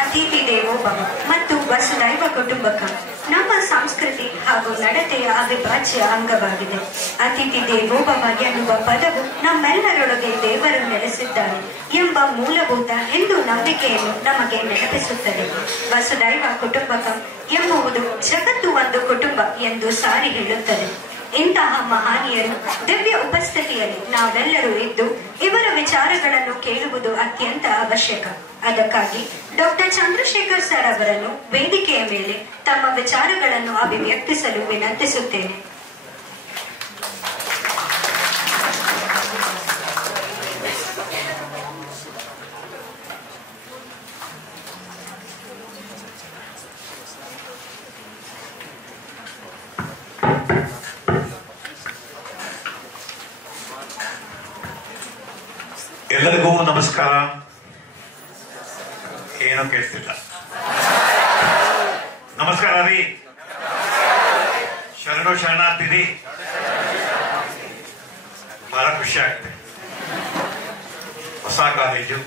ಅತಿಥಿ ದೇವೋ ಭವ ಮತ್ತು ವಸುದೈವ ಕುಟುಂಬಕ ನಮ್ಮ ಸಂಸ್ಕೃತಿ ಹಾಗೂ ನಡತೆಯ ಅವಿಭಾಜ್ಯ ಅಂಗವಾಗಿದೆ. ಅತಿಥಿ ದೇವೋ ಭವ ಎನ್ನುವ ಪದವು ನಮ್ಮೆಲ್ಲರೊಳಗೆ ದೇವರು ನೆಲೆಸಿದ್ದಾನೆ ಎಂಬ ಮೂಲಭೂತ ಹಿಂದೂ ನಂಬಿಕೆಯನ್ನು ನಮಗೆ ನೆನಪಿಸುತ್ತದೆ. ವಸುದೈವ ಕುಟುಂಬಕ ಎಂಬುವುದು ಜಗತ್ತು ಒಂದು ಕುಟುಂಬ ಎಂದು ಸಾರಿ ಹೇಳುತ್ತದೆ. ಇಂತಹ ಮಹಾನೀಯರು ದಿವ್ಯ ಉಪಸ್ಥಿತಿಯಲ್ಲಿ ನಾವೆಲ್ಲರೂ ಇದ್ದು ಇವರ ವಿಚಾರಗಳನ್ನು ಕೇಳುವುದು ಅತ್ಯಂತ ಅವಶ್ಯಕ. ಅದಕ್ಕಾಗಿ ಡಾಕ್ಟರ್ ಚಂದ್ರಶೇಖರ್ ಸರ್ ಅವರನ್ನು ವೇದಿಕೆಯ ಮೇಲೆ ತಮ್ಮ ವಿಚಾರಗಳನ್ನು ಅಭಿವ್ಯಕ್ತಿಸಲು ವಿನಂತಿಸುತ್ತೇನೆ. ಎಲ್ಲರಿಗೂ ನಮಸ್ಕಾರ. ಏನೋ ಕೇಳ್ತಿಲ್ಲ. ನಮಸ್ಕಾರ ರೀ. ಶರಣು ಶರಣಾರ್ಥಿ. ಬಹಳ ಖುಷಿ ಆಗ್ತದೆ. ಹೊಸ ಕಾಲೇಜು,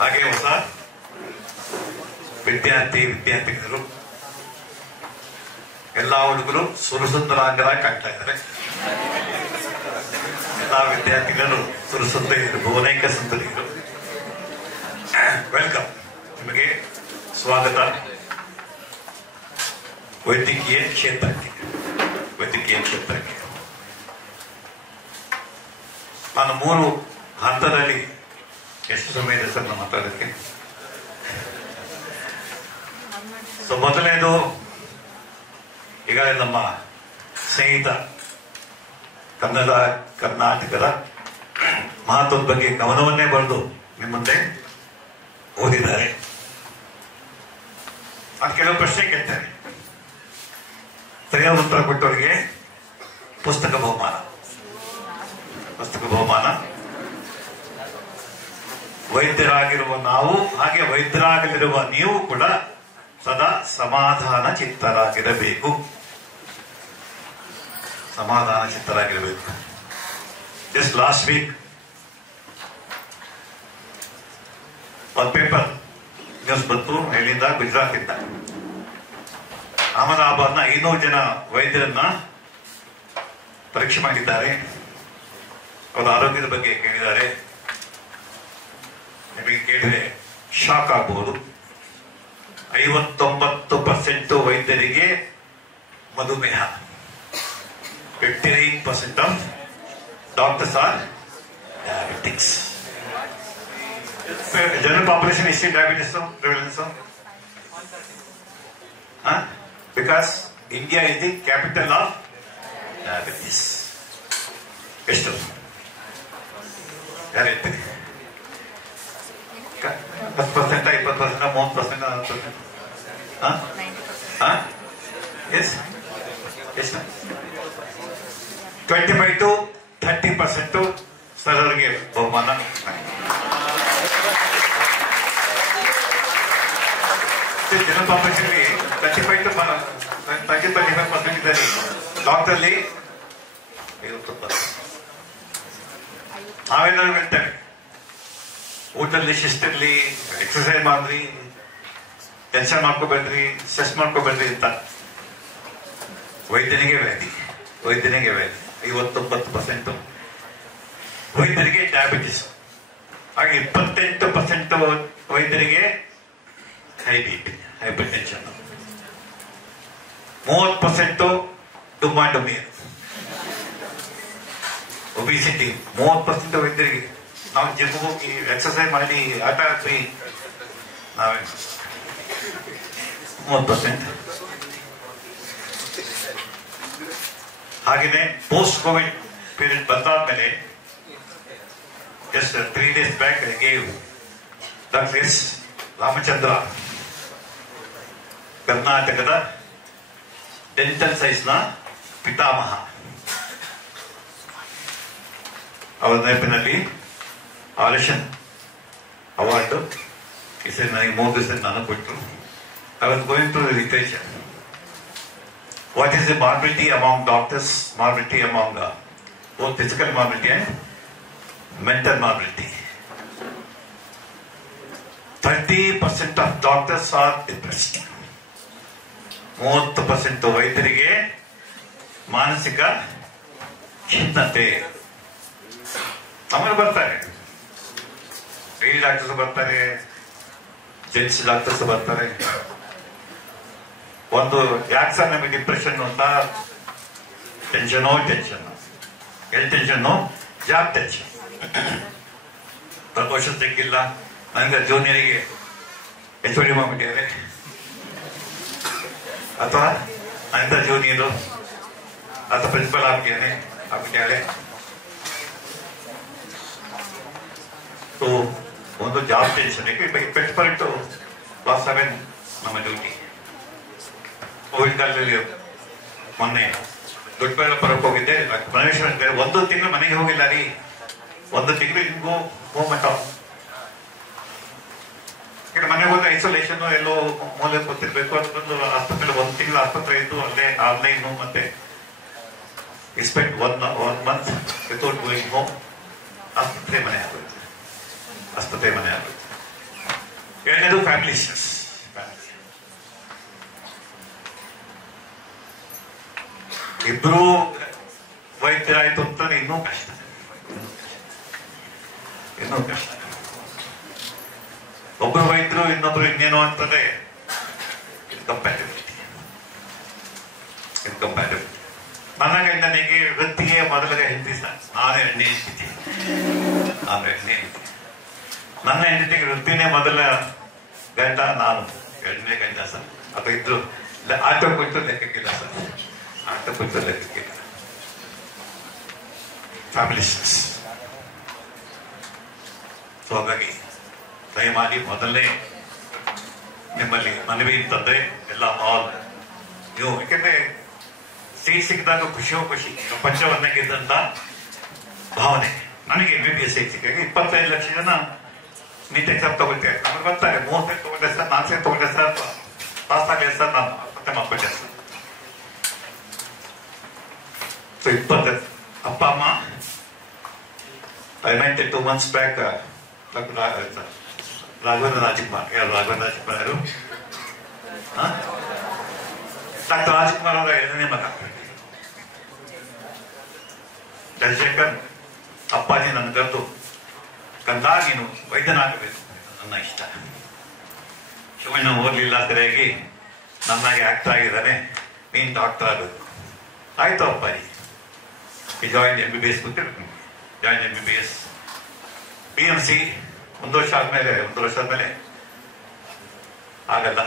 ಹಾಗೆ ಹೊಸ ವಿದ್ಯಾರ್ಥಿನಿಯರು, ಎಲ್ಲಾ ಹುಡುಗರು ಸುರಸುಂದರಾಂಗರಾಗಿ ಕಾಣ್ತಾ ಇದ್ದಾರೆ. ಎಲ್ಲಾ ವಿದ್ಯಾರ್ಥಿಗಳು ಸುರಸುಂದರಿಯರು, ಭುವನೈಕ ಸುಂದರಿಯರು. ವೆಲ್ಕಮ್. ನಿಮಗೆ ಸ್ವಾಗತ. ವೈದ್ಯಕೀಯ ಕ್ಷೇತ್ರಕ್ಕೆ ನಾನು 3 ಹಂತದಲ್ಲಿ ಎಷ್ಟು ಸಮಯ ಇದೆ ಸರ್ ನಮ್ಮ ಮಾತಾಡೋದಕ್ಕೆ? ಸೊ ಮೊದಲನೇದು, ಈಗಾಗಲೇ ನಮ್ಮ ಸ್ನೇಹಿತ ಕರ್ನಾಟಕದ ಮಹತ್ವದ ಬಗ್ಗೆ ಗಮನವನ್ನೇ ಬರೆದು ನಿಮ್ಮ ಮುಂದೆ ಓದಿದ್ದಾರೆ. ಅದು ಕೆಲವು ಪ್ರಶ್ನೆ ಕೇಳ್ತಾರೆ. ಸರಿಯಾದ ಉತ್ತರ ಕೊಟ್ಟವರಿಗೆ ಪುಸ್ತಕ ಬಹುಮಾನ. ವೈದ್ಯರಾಗಿರುವ ನಾವು, ಹಾಗೆ ವೈದ್ಯರಾಗಲಿರುವ ನೀವು ಕೂಡ ಸದಾ ಸಮಾಧಾನ ಚಿತ್ತರಾಗಿರಬೇಕು. ಜಸ್ಟ್ ಲಾಸ್ಟ್ ವೀಕ್ ಒಂದು ಪೇಪರ್ ನ್ಯೂಸ್ ಬಂತು. ಇಲ್ಲಿಂದ ಗುಜರಾತ್ ಇಂದ ಅಹಮದಾಬಾದ್ನ 500 ಜನ ವೈದ್ಯರನ್ನ ಪರೀಕ್ಷೆ ಮಾಡಿದ್ದಾರೆ. ಅವರ ಆರೋಗ್ಯದ ಬಗ್ಗೆ ಕೇಳಿದ್ದಾರೆ. ನಿಮಗೆ ಕೇಳಿದ್ರೆ ಶಾಕ್ ಆಗಬಹುದು. 59% ವೈದ್ಯರಿಗೆ ಮಧುಮೇಹ. 59% of doctors are diabetics. General population is diabetes prevalence. Because India is the capital of diabetes. ಎಷ್ಟು ಯಾರು ಹೇಳ್ತೀರಿ? 10%, 20%, 30%, 40%? ಎಷ್ಟು? 25 to 30% ಸರ್ ಅವರಿಗೆ ಬಹುಮಾನ. ಜನರಲ್ ಪಾಪ್ಯುಲೇಷನ್ 35 to 35% ಇದ್ದಾರೆ. ಡಾಕ್ಟರ್ಲಿ 50%. ನಾವೇನಾದ್ರು ಹೇಳ್ತೇವೆ, ಊಟದಲ್ಲಿ ಶಿಸ್ತಿರ್ಲಿ, ಎಕ್ಸರ್ಸೈಸ್ ಮಾಡ್ರಿ, ಟೆನ್ಷನ್ ಮಾಡ್ಕೋಬೇಡ್ರಿ, ಸ್ಟ್ರೆಸ್ ಮಾಡ್ಕೋಬೇಡ್ರಿ ಅಂತ. ವೈದ್ಯನಿಗೆ ವ್ಯಾಧಿ. 59% ವೈದ್ಯರಿಗೆ ಡಯಾಬಿಟಿಸ್. ಹಾಗೆ 28% ವೈದ್ಯರಿಗೆ ಹೈ ಬಿಪಿ, ಹೈಪರ್ ಟೆನ್ಷನ್. 30% ಡುಮ್ಮಿ, ಒಬಿಸಿಟಿ. 30% ವೈದ್ಯರಿಗೆ. ನಾವು ಜಿಮ್ ಹೋಗಿ ಎಕ್ಸರ್ಸೈಸ್ ಮಾಡಿ ಆಟ ಆಡ್ತೀವಿ, ನಾವೇ 30%. ಹಾಗೆಯೇ ಪೋಸ್ಟ್ ಕೋವಿಡ್ ಪೀರಿಯಡ್ ಬಂದಾದ್ಮೇಲೆ just 3 days back I gave Dr. S. Ramachandra, ಕರ್ನಾಟಕದ ಡೆಂಟಲ್ ಸೈನ್ಸ್ನ ಪಿತಾಮಹ, ಅವರ ನೆನಪಿನಲ್ಲಿ ಆಲೋಷನ್ ಅವಾರ್ಡ್ ಈ ಸರಿ ನನಗೆ 3 ದಿವಸ ನಾನು ಕೊಟ್ಟರು. I was going through the literature. What is the morbidity among doctors? Morbidity among both physical morbidity and mental morbidity. 30% of doctors R depressed. 30% ವೈದ್ಯರಿಗೆ ಮಾನಸಿಕ ಖಿನ್ನತೆ. ಆಮೇಲೆ ಬರ್ತಾರೆ ಲೇಡಿ ಡಾಕ್ಟರ್ಸ್ ಬರ್ತಾರೆ, ಜೆಂಟ್ಸ್ ಡಾಕ್ಟರ್ಸ್ ಬರ್ತಾರೆ. ಒಂದು ಯಾಕೆ ಸರ್ ನಮಗೆ ಡಿಪ್ರೆಷನ್ ಅಂತ? ಟೆನ್ಷನ್. ಎಲ್ಲಿ ಟೆನ್ಷನ್? Job tension. ಪ್ರಮೋಷನ್ ಸಿಕ್ಕಿಲ್ಲ, ನನಗೆ ಜೂನಿಯರಿಗೆ HOD ಮಾಡ್ಬಿಟ್ಟಿದ್ದಾರೆ, ಅಥವಾ ಅಂತ ಜೂನಿಯರು ಅಥವಾ ಪ್ರಿನ್ಸಿಪಲ್ ಆಗ್ಬಿಟ್ಟಿದ್ದಾರೆ. ಸೊ ಒಂದು job tension. Principal to last 7 ನಮ್ಮ ಡ್ಯೂಟಿ. ಕೋವಿಡ್ ಕಾಲದಲ್ಲಿ ಮೊನ್ನೆ ದೊಡ್ಡಬಳ್ಳಾಪುರಕ್ಕೆ ಹೋಗಿದ್ದೆ. ಮನೇಶ್ವರ ಅಂತ 1 ತಿಂಗಳು ಮನೆಗೆ ಹೋಗಿಲ್ಲ ರೀ. 1 ತಿಂಗಳು ಹಿಂಗೂ ಹೋಮಟ. ಮನೆಗೆ ಹೋದ್ರೆ ಐಸೋಲೇಷನ್, ಎಲ್ಲೋ ಮೂಲೆ ಕೂತಿರ್ಬೇಕು. ಅದೊಂದು ಆಸ್ಪತ್ರೆ 1 ತಿಂಗಳು ಆಸ್ಪತ್ರೆ ಇದ್ದು ಅಲ್ಲೇ ಆನ್ಲೈನ್. ಮತ್ತೆ spend 1 month without going home. ಆಸ್ಪತ್ರೆ ಮನೆ ಆಗೋಯ್ತು. ಎರಡನೇದು ಫ್ಯಾಮಿಲಿ ಸ್ಟ್ರೆಸ್. ಇಬ್ರು ವೈದ್ಯರಾಯ್ತು ಅಂತಂದ್ರೆ ಇನ್ನೂ ಕಷ್ಟ. ಒಬ್ರು ವೈದ್ಯರು, ಇನ್ನೊಬ್ರು ಇನ್ನೇನು ಅಂತಂದ್ರೆ ಕಂಪ್ಯಾಟಿಬಿಲಿಟಿ. ನನಗೆ ವೃತ್ತಿಗೆ ಮೊದಲಿಗೆ ಹೆಂಡತಿ ಸರ್, ನಾನೇ ಎಣ್ಣೆ ಇರ್ತೀನಿ. ನನ್ನ ಹೆಂಡತಿಗೆ ವೃತ್ತಿನೇ ಮೊದಲ ಗಂಟ, ನಾನು ಎರಡನೇ ಗಂಟ ಸರ್. ಅಥವಾ ಇದ್ರು ಆಟೋ ಕೊಟ್ಟು ಲೆಕ್ಕಕ್ಕಿಲ್ಲ ಸರ್, ಫ್ಯಾಮಿಲಿ ಸ್ಟ್ರೆಸ್. ಸೊ ಹಾಗಾಗಿ ದಯಮಾಡಿ ಮೊದಲನೇ ನಿಮ್ಮಲ್ಲಿ ಮನವಿ ಅಂತಂದ್ರೆ ಎಲ್ಲ ಆಲ್ ನೀವು, ಯಾಕೆಂದ್ರೆ ಸೀಟ್ ಸಿಕ್ಕಿದಾಗ ಖುಷಿ ಪ್ರಪಂಚವನ್ನ ಗೆದ್ದಂತ ಭಾವನೆ. ನನಗೆ MBBS ಸೀಟ್ ಸಿಕ್ಕಾಗ 25 ಲಕ್ಷ ಜನ ನೀಟ್ ಎಕ್ಸಾಮ್ ತಗೊಳ್ತಾರೆ. ನಮ್ಗೆ ಬರ್ತಾರೆ 30 ತಗೊಂಡೆ ಸರ್, 4 ತಗೊಂಡೆ ಸರ್, ಪಾಸ್ ಆಗಲಿ ಸರ್, ನಾನು ಮತ್ತೆ ಮಾಡ್ಕೊಂಡೆ ಸರ್. ಸೊ 20 ಅಪ್ಪ ಅಮ್ಮ I met 2 months back Raghavendra Rajkumar. ಯಾರು ರಾಘವೇಂದ್ರ ರಾಜಕುಮಾರ್? ಯಾರು? ಡಾಕ್ಟರ್ ರಾಜಕುಮಾರ್ ಅವರ 2ನೇ ಮಗ ಚಂದ್ರಶೇಖರ್. ಅಪ್ಪಾಜಿ ನನ್ನ ಕರೆದು, ಕಂದ ನೀನು ವೈದ್ಯನಾಗಬೇಕು, ನನ್ನ ಇಷ್ಟ. ಶಿವಣ್ಣ ಓದ್ಲಿಲ್ಲ ಸರಿಯಾಗಿ, ನನ್ನಾಗಿ ಆಕ್ಟರ್ ಆಗಿದ್ದಾನೆ, ನೀನ್ ಡಾಕ್ಟರ್ ಆಗಬೇಕು. ಆಯ್ತು ಅಪ್ಪಾಜಿ. ಜಾಯಿನ್ MBBS ಗೊತ್ತಿರ್ಬೇಕು. Join MBBS PMC. 1 ವರ್ಷ ಆದ್ಮೇಲೆ ಆಗಲ್ಲ.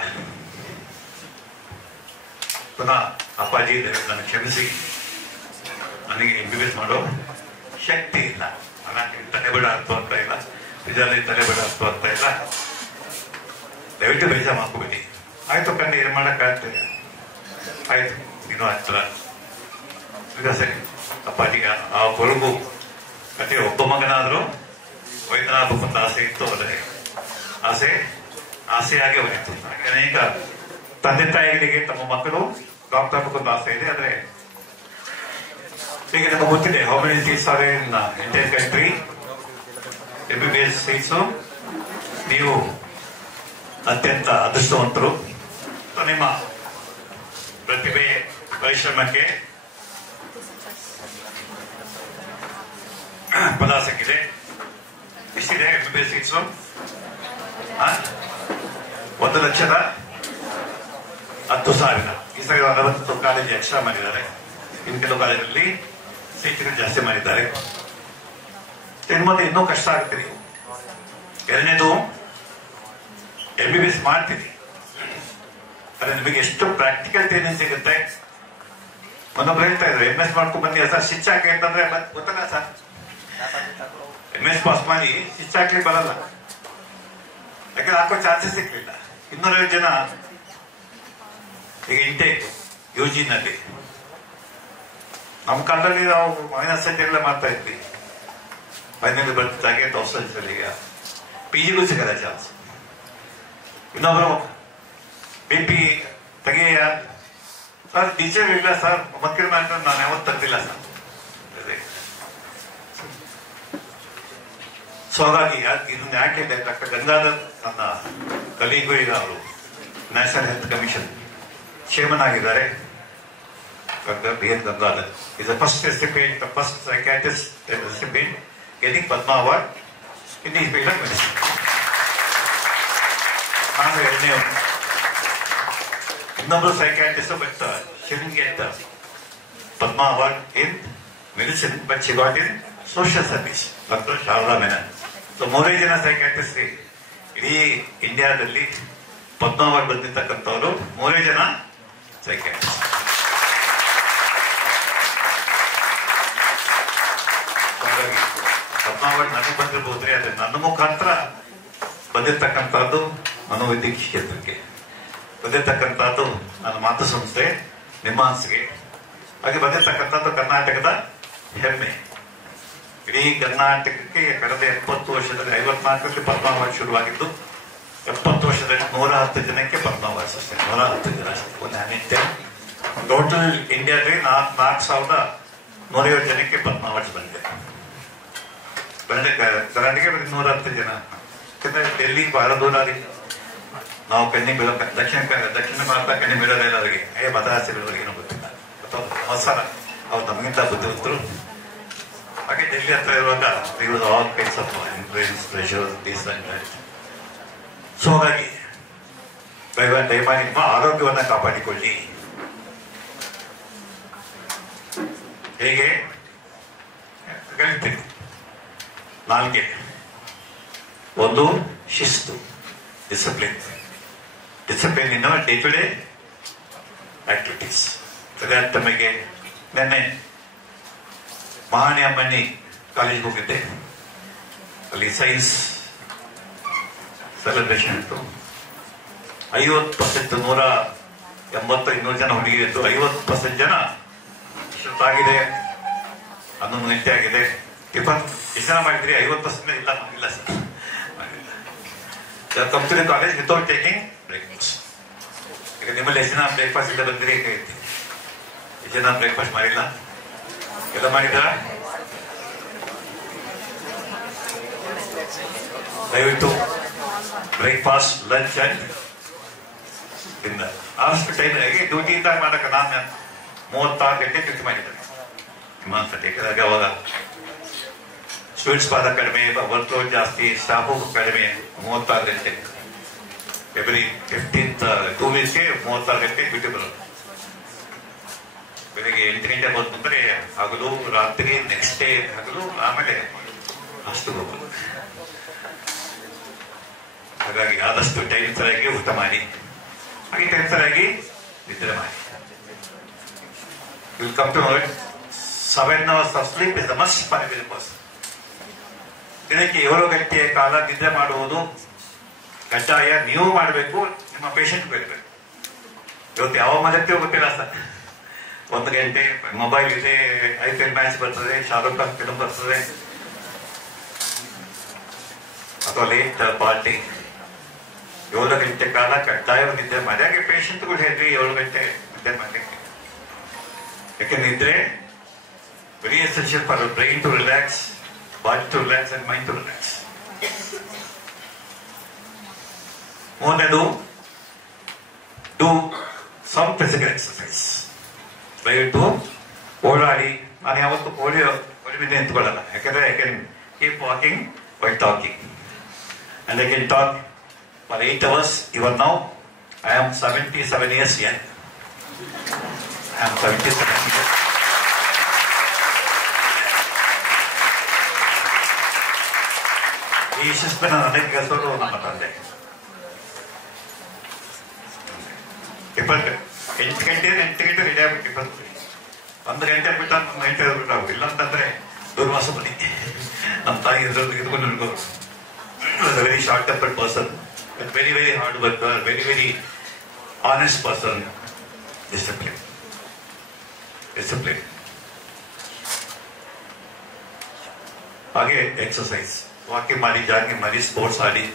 ಪುನಃ ಅಪ್ಪಾಜಿ ನನ್ನ ಕ್ಷಮಿಸಿ, ನನಗೆ MBBS ಮಾಡೋ ಶಕ್ತಿ ಇಲ್ಲ, ತಲೆಬೇಡ ಅರ್ಥ ಆಗ್ತಾ ಇಲ್ಲ, ನಿಜಾಲಿ ತಲೆಬೇಡ ಅರ್ಥ ಆಗ್ತಾ ಇಲ್ಲ, ದಯವಿಟ್ಟು ಬೇಜಾರು ಮಾಡ್ಕೋಬೇಡಿ. ಆಯ್ತು ಕಂಡು ಏನ್ ಮಾಡಕ್ಕಾಗ್ತದೆ, ಆಯ್ತು ನೀನು ಹತ್ರ ಈಗ ಸರಿ. ಅಪ್ಪಾಜಿಗೆ ಆ ಕೊರಗು ಮತ್ತೆ ಒಬ್ಬ ಮಗನಾದ್ರೂ ವೈದ್ಯನಾಗಬೇಕು ಅಂತ ಆಸೆ ಇತ್ತು. ಆದರೆ ಆಸೆಯಾಗಿ ಹೋಗಿತ್ತು. ಅನೇಕ ತಂದೆ ತಾಯಿಗಳಿಗೆ ತಮ್ಮ ಮಕ್ಕಳು ಡಾಕ್ಟರ್ ಆಗಬೇಕು ಅಂತ ಆಸೆ ಇದೆ. ಆದ್ರೆ ಈಗ ನಮಗೆ ಗೊತ್ತಿದೆ how many seats R in entire country MBBS seats. ನೀವು ಅತ್ಯಂತ ಅದೃಷ್ಟವಂತರು. ನಿಮ್ಮ ಪ್ರತಿಭೆ ಪರಿಶ್ರಮಕ್ಕೆ ಪದ ಸಿಕ್ಕಿದೆ. ಎಷ್ಟಿದೆ MBBS ಸೀಟ್ಸು? 1,10,000. ಈ ಸರಿ 40 ಕಾಲೇಜ್ ಎಕ್ಸ್ಟ್ರಾ ಮಾಡಿದ್ದಾರೆ. ಇನ್ನು ಕೆಲವು ಕಾಲೇಜಲ್ಲಿ ಸೀಟ್ಗಳು ಜಾಸ್ತಿ ಮಾಡಿದ್ದಾರೆ. ಇನ್ನೂ ಕಷ್ಟ ಆಗ್ತೀರಿ. ಎರಡನೇದು MBBS ಮಾಡ್ತೀರಿ, ಅದೇ ನಿಮಗೆ ಎಷ್ಟು ಪ್ರಾಕ್ಟಿಕಲ್ ಟ್ರೈನಿಂಗ್ ಸಿಗುತ್ತೆ. ಒಂದೊಬ್ರು ಹೇಳ್ತಾ ಇದ್ರು MS ಮಾಡ್ಕೊಂಡ್ ಬಂದಿ ಸರ್ ಸ್ಟಿಚ್ ಹಾಕಿ ಅಂತಂದ್ರೆ ಗೊತ್ತಲ್ಲ ಸರ್. MS ಪಾಸ್ ಮಾಡಿ ಸ್ಟಿಚ್ ಹಾಕ್ಲಿಕ್ಕೆ ಬರಲ್ಲ, ಯಾಕಂದ್ರೆ ಹಾಕೋ ಚಾನ್ಸಸ್ ಸಿಗ್ಲಿಲ್ಲ. 250 ಜನ ಈಗ ಇಂಟೇಕ್ UG ನಲ್ಲಿ. ನಮ್ಮ ಕಾಲದಲ್ಲಿ ನಾವು -7 ಎಲ್ಲ ಮಾಡ್ತಾ ಇದ್ವಿ. ಫೈನಲ್ ಬರ್ತಿದ್ದಾಗೆ 1000 ಈಗ PGಗೂ ಸಿಗಲ್ಲ ಚಾನ್ಸ್. ಇನ್ನೊಬ್ರು BP ತೆಗೆಯ ಸರ್ ಟೀಚರ್ ಇಲ್ಲ ಸರ್, ಮಕ್ಕಳ ಮ್ಯಾಟ್ರ್ ನಾನು ಯಾವತ್ತು ತರ್ತಿಲ್ಲ ಸರ್. ಸೊ ಹಾಗಾಗಿ ಇದನ್ನ ಯಾಕೆ ಡಾಕ್ಟರ್ ಗಂಗಾಧರ್ ನನ್ನ ಕಲೀಗು ಈಗ ಅವರು ನ್ಯಾಷನಲ್ ಹೆಲ್ತ್ ಕಮಿಷನ್ ಚೇರ್ಮನ್ ಆಗಿದ್ದಾರೆ. Doctor B N Gangadhar is the first recipient, the first psychiatrist recipient getting Padma Award in the field of medicine. ನಾನು ಎರಡನೇವರು. ಇನ್ನೊಬ್ಬರು psychiatrist but she didn't get the Padma Award in medicine, but she got in social service. Doctor Sharada Menon. So 3 ಜನ psychiatrist ಇಡೀ ಇಂಡಿಯಾದಲ್ಲಿ ಪದ್ಮ award ಬಂದಿರ್ತಕ್ಕಂಥವ್ರು 3 ಜನ psychiatrist. ಹಾಗಾಗಿ ಪದ್ಮ award ನನಗೆ ಬಂದಿರ್ಬೋದ್ರಿ, ಆದ್ರೆ ನನ್ನ ಮುಖಾಂತರ ಬಂದಿರ್ತಕ್ಕಂಥದ್ದು ಮನೋವೈದ್ಯಕೀಯ ಕ್ಷೇತ್ರಕ್ಕೆ ಬಂದಿರ್ತಕ್ಕಂಥದ್ದು ನನ್ನ ಮಾತು ಸಂಸ್ಥೆ ನಿಮ್ಹಾನ್ಸ್ಗೆ. ಹಾಗೆ ಬಂದಿರ್ತಕ್ಕಂಥದ್ದು ಕರ್ನಾಟಕದ ಹೆಮ್ಮೆ. ಇಡೀ ಕರ್ನಾಟಕಕ್ಕೆ ಕಳೆದ 70 ವರ್ಷದಲ್ಲಿ 54ರಲ್ಲಿ ಪದ್ಮ ಅವಾರ್ಡ್ ಶುರುವಾಗಿದ್ದು 70 ವರ್ಷದಲ್ಲಿ 110 ಜನಕ್ಕೆ ಪದ್ಮ ಅವಾರ್ಡ್ ಅಷ್ಟೇ. 110 ಜನ ಅಷ್ಟೇ. ಟೋಟಲ್ ಇಂಡಿಯಾದಲ್ಲಿ 4,150 ಜನಕ್ಕೆ ಪದ್ಮ ಅವಾರ್ಡ್ಸ್ ಬಂದಿದೆ. ಕರ್ನಾಟಕ 110 ಜನ. ಡೆಲ್ಲಿ ಬಹಳ ದೂರ ಆಗಿ ನಾವು ಕಣ್ಣಿ ಬೀಳೋ ದಕ್ಷಿಣ ಭಾರತ ಕಣ್ಣಿ ಬೀಳೋದಿಲ್ಲ ಅವರಿಗೆ. ಮತದಾಸೆ ಬೀಳೋರಿಗೆ ಏನೋ ಗೊತ್ತಿಲ್ಲ ಅಥವಾ ಅವಸರ, ಅವ್ರು ನಮಗಿಂತ ಬುದ್ಧಿವಂತರು. ಹಾಗೆ ಡೆಲ್ಲಿ ಹತ್ರ ಇರುವಾಗ all kinds of influence, pressure, this and that. So ಹಾಗಾಗಿ ದಯಮಾಡಿ ನಿಮ್ಮ ಆರೋಗ್ಯವನ್ನು ಕಾಪಾಡಿಕೊಳ್ಳಿ. ಹೇಗೆ ಹೇಳ್ತೀನಿ, ನಾಲ್ಗೆ ಒಂದು ಶಿಸ್ತು, discipline in our day to day activities. ತಮಗೆ ನೆನ್ನೆ ಮಹಾಣಿ ಅಮ್ಮಣ್ಣಿ ಕಾಲೇಜ್ಗೆ ಹೋಗಿದ್ದೆ. ಅಲ್ಲಿ ಸೈನ್ಸ್ ಸೆಲೆಬ್ರೇಷನ್ ಇತ್ತು. 50%, 180-200 ಜನ ಹುಡುಗಿರಿದ್ದು 50% ಜನ ಆಗಿದೆ. 11 ಗಂಟೆ ಆಗಿದೆ. ಟಿಫನ್ ಎಷ್ಟು ಜನ ಮಾಡಿದ್ರಿ? 50% ಇಲ್ಲ ಸರ್, ಮಾಡಿಲ್ಲ. Come to the college without taking breakfast. ಈಗ ನಿಮ್ಮಲ್ಲಿ ಎಷ್ಟು ಜನ ಬ್ರೇಕ್ಫಾಸ್ಟ್ ಇಲ್ಲ ಬಂದಿರಿ? ಎಷ್ಟು ಜನ ಬ್ರೇಕ್ಫಾಸ್ಟ್ ಮಾಡಿಲ್ಲ? ಎಲ್ಲ ಮಾಡಿದ್ರ? ದಯವಿಟ್ಟು ಬ್ರೇಕ್ಫಾಸ್ಟ್, ಲಂಚ್ ಅಂಡ್ ಡಿನ್ನರ್ ಅಷ್ಟು ಟೈಮ್ ಡ್ಯೂಟಿ ಇದ್ದಾಗ ಮಾಡಕ್ಕೆ ನಾನು 36 ಗಂಟೆ ಡ್ಯೂಟಿ ಮಾಡಿದ್ದೇನೆ ವಿಮಾನಸತಿ. ಅವಾಗ ಸ್ವೀಟ್ಸ್ ಪಾದ ಕಡಿಮೆ, ವರ್ಕ್ ಲೋಡ್ ಜಾಸ್ತಿ, ಸ್ಟಾಫು ಕಡಿಮೆ. 36 ಗಂಟೆ ಫೆಬ್ರವರಿ 15th 2 ವೀಕ್ಸ್ಗೆ 36 ಗಂಟೆ ಡ್ಯೂಟಿ ಬರೋದು. ಬೆಳಿಗ್ಗೆ 8 ಗಂಟೆ ಬಂದ್ರೆ ಹಗಲು, ರಾತ್ರಿ, ನೆಕ್ಸ್ಟ್ ಡೇ ಹಗಲು, ಆಮೇಲೆ ಅಷ್ಟು ಹೋಗೋದು. ಹಾಗಾಗಿ ಆದಷ್ಟು ಟೈಮ್ ಸರಿಯಾಗಿ ಊಟ ಮಾಡಿ, ಹಾಗೆ ಟೈಮ್ ಸರಿಯಾಗಿ ನಿದ್ರೆ ಮಾಡಿ. Will come to 7 hours of sleep is the must for every person. ದಿನಕ್ಕೆ 7 ಗಂಟೆಯ ಕಾಲ ನಿದ್ರೆ ಮಾಡುವುದು ಕಡ್ಡಾಯ. ನೀವು ಮಾಡಬೇಕು, ನಿಮ್ಮ ಪೇಷಂಟ್ ಬರಬೇಕು. ಇವತ್ತು ಯಾವ ಮದಕ್ಕೆ ಗೊತ್ತಿಲ್ಲ ಸರ್. 1 ಗಂಟೆ ಮೊಬೈಲ್ ಇದೆ, IPL ಮ್ಯಾಚ್ ಬರ್ತದೆ, ಶಾರುಖ್ ಖಾನ್ ಫಿಲ್ಮ್ ಬರ್ತದೆ, ಅಥವಾ ಲೇಟ್ ಪಾರ್ಟಿ. 7 ಗಂಟೆ ಕಾಲ ಕಡ್ಡಾಯ ನಿದ್ದೆ ಮಾಡಿ. ಹಾಗೆ ಪೇಷಂಟ್ಗಳು ಹೇಳ್ರಿ 7 ಗಂಟೆ ನಿದ್ದೆ ಮಾಡಲಿಕ್ಕೆ. ಯಾಕೆ ನಿದ್ರೆ very essential for brain to relax, body to relax and mind to relax. ಮೂರನೇದು, ಡೂ ಸಮ್ ಫಿಸಿಕಲ್ ಎಕ್ಸರ್ಸೈಸ್. ದಯವಿಟ್ಟು ಓಡಾಡಿ. ನಾನು ಯಾವತ್ತೂ ಓಡಿ ನಿಂತ್ಕೊಳ್ಳಲ್ಲ, ಯಾಕಂದ್ರೆ I can keep walking by talking and I can talk for 8 hours. Even now I am 77 years young. I am 77 years. ಈ ಶಿಸ್ತನ ನನಗೆ ಕೆಲಸಗಳು ನಮ್ಮ ತಂದೆ. 8 ಗಂಟೆ ರೆಡಿ ಆಗ್ಬಿಟ್ಟು 1 ಗಂಟೆ ಬಿಟ್ಟು 1 ಗಂಟೆ ಬಿಟ್ಟು ಇಲ್ಲ ಅಂತಂದ್ರೆ ದುರ್ವಾಸ ಬನ್ನಿ. ನಮ್ಮ ತಾಯಿ ಇದ್ಕೊಂಡು ಇರ್ಬೋದು. Was a very short-tempered person, but very, very hard worker, very, very honest person. Discipline. ಹಾಗೆ ಎಕ್ಸರ್ಸೈಸ್, ವಾಕಿಂಗ್ ಮಾಡಿ, ಜಾಗಿಂಗ್ ಮಾಡಿ, ಸ್ಪೋರ್ಟ್ಸ್ ಆಡಿ.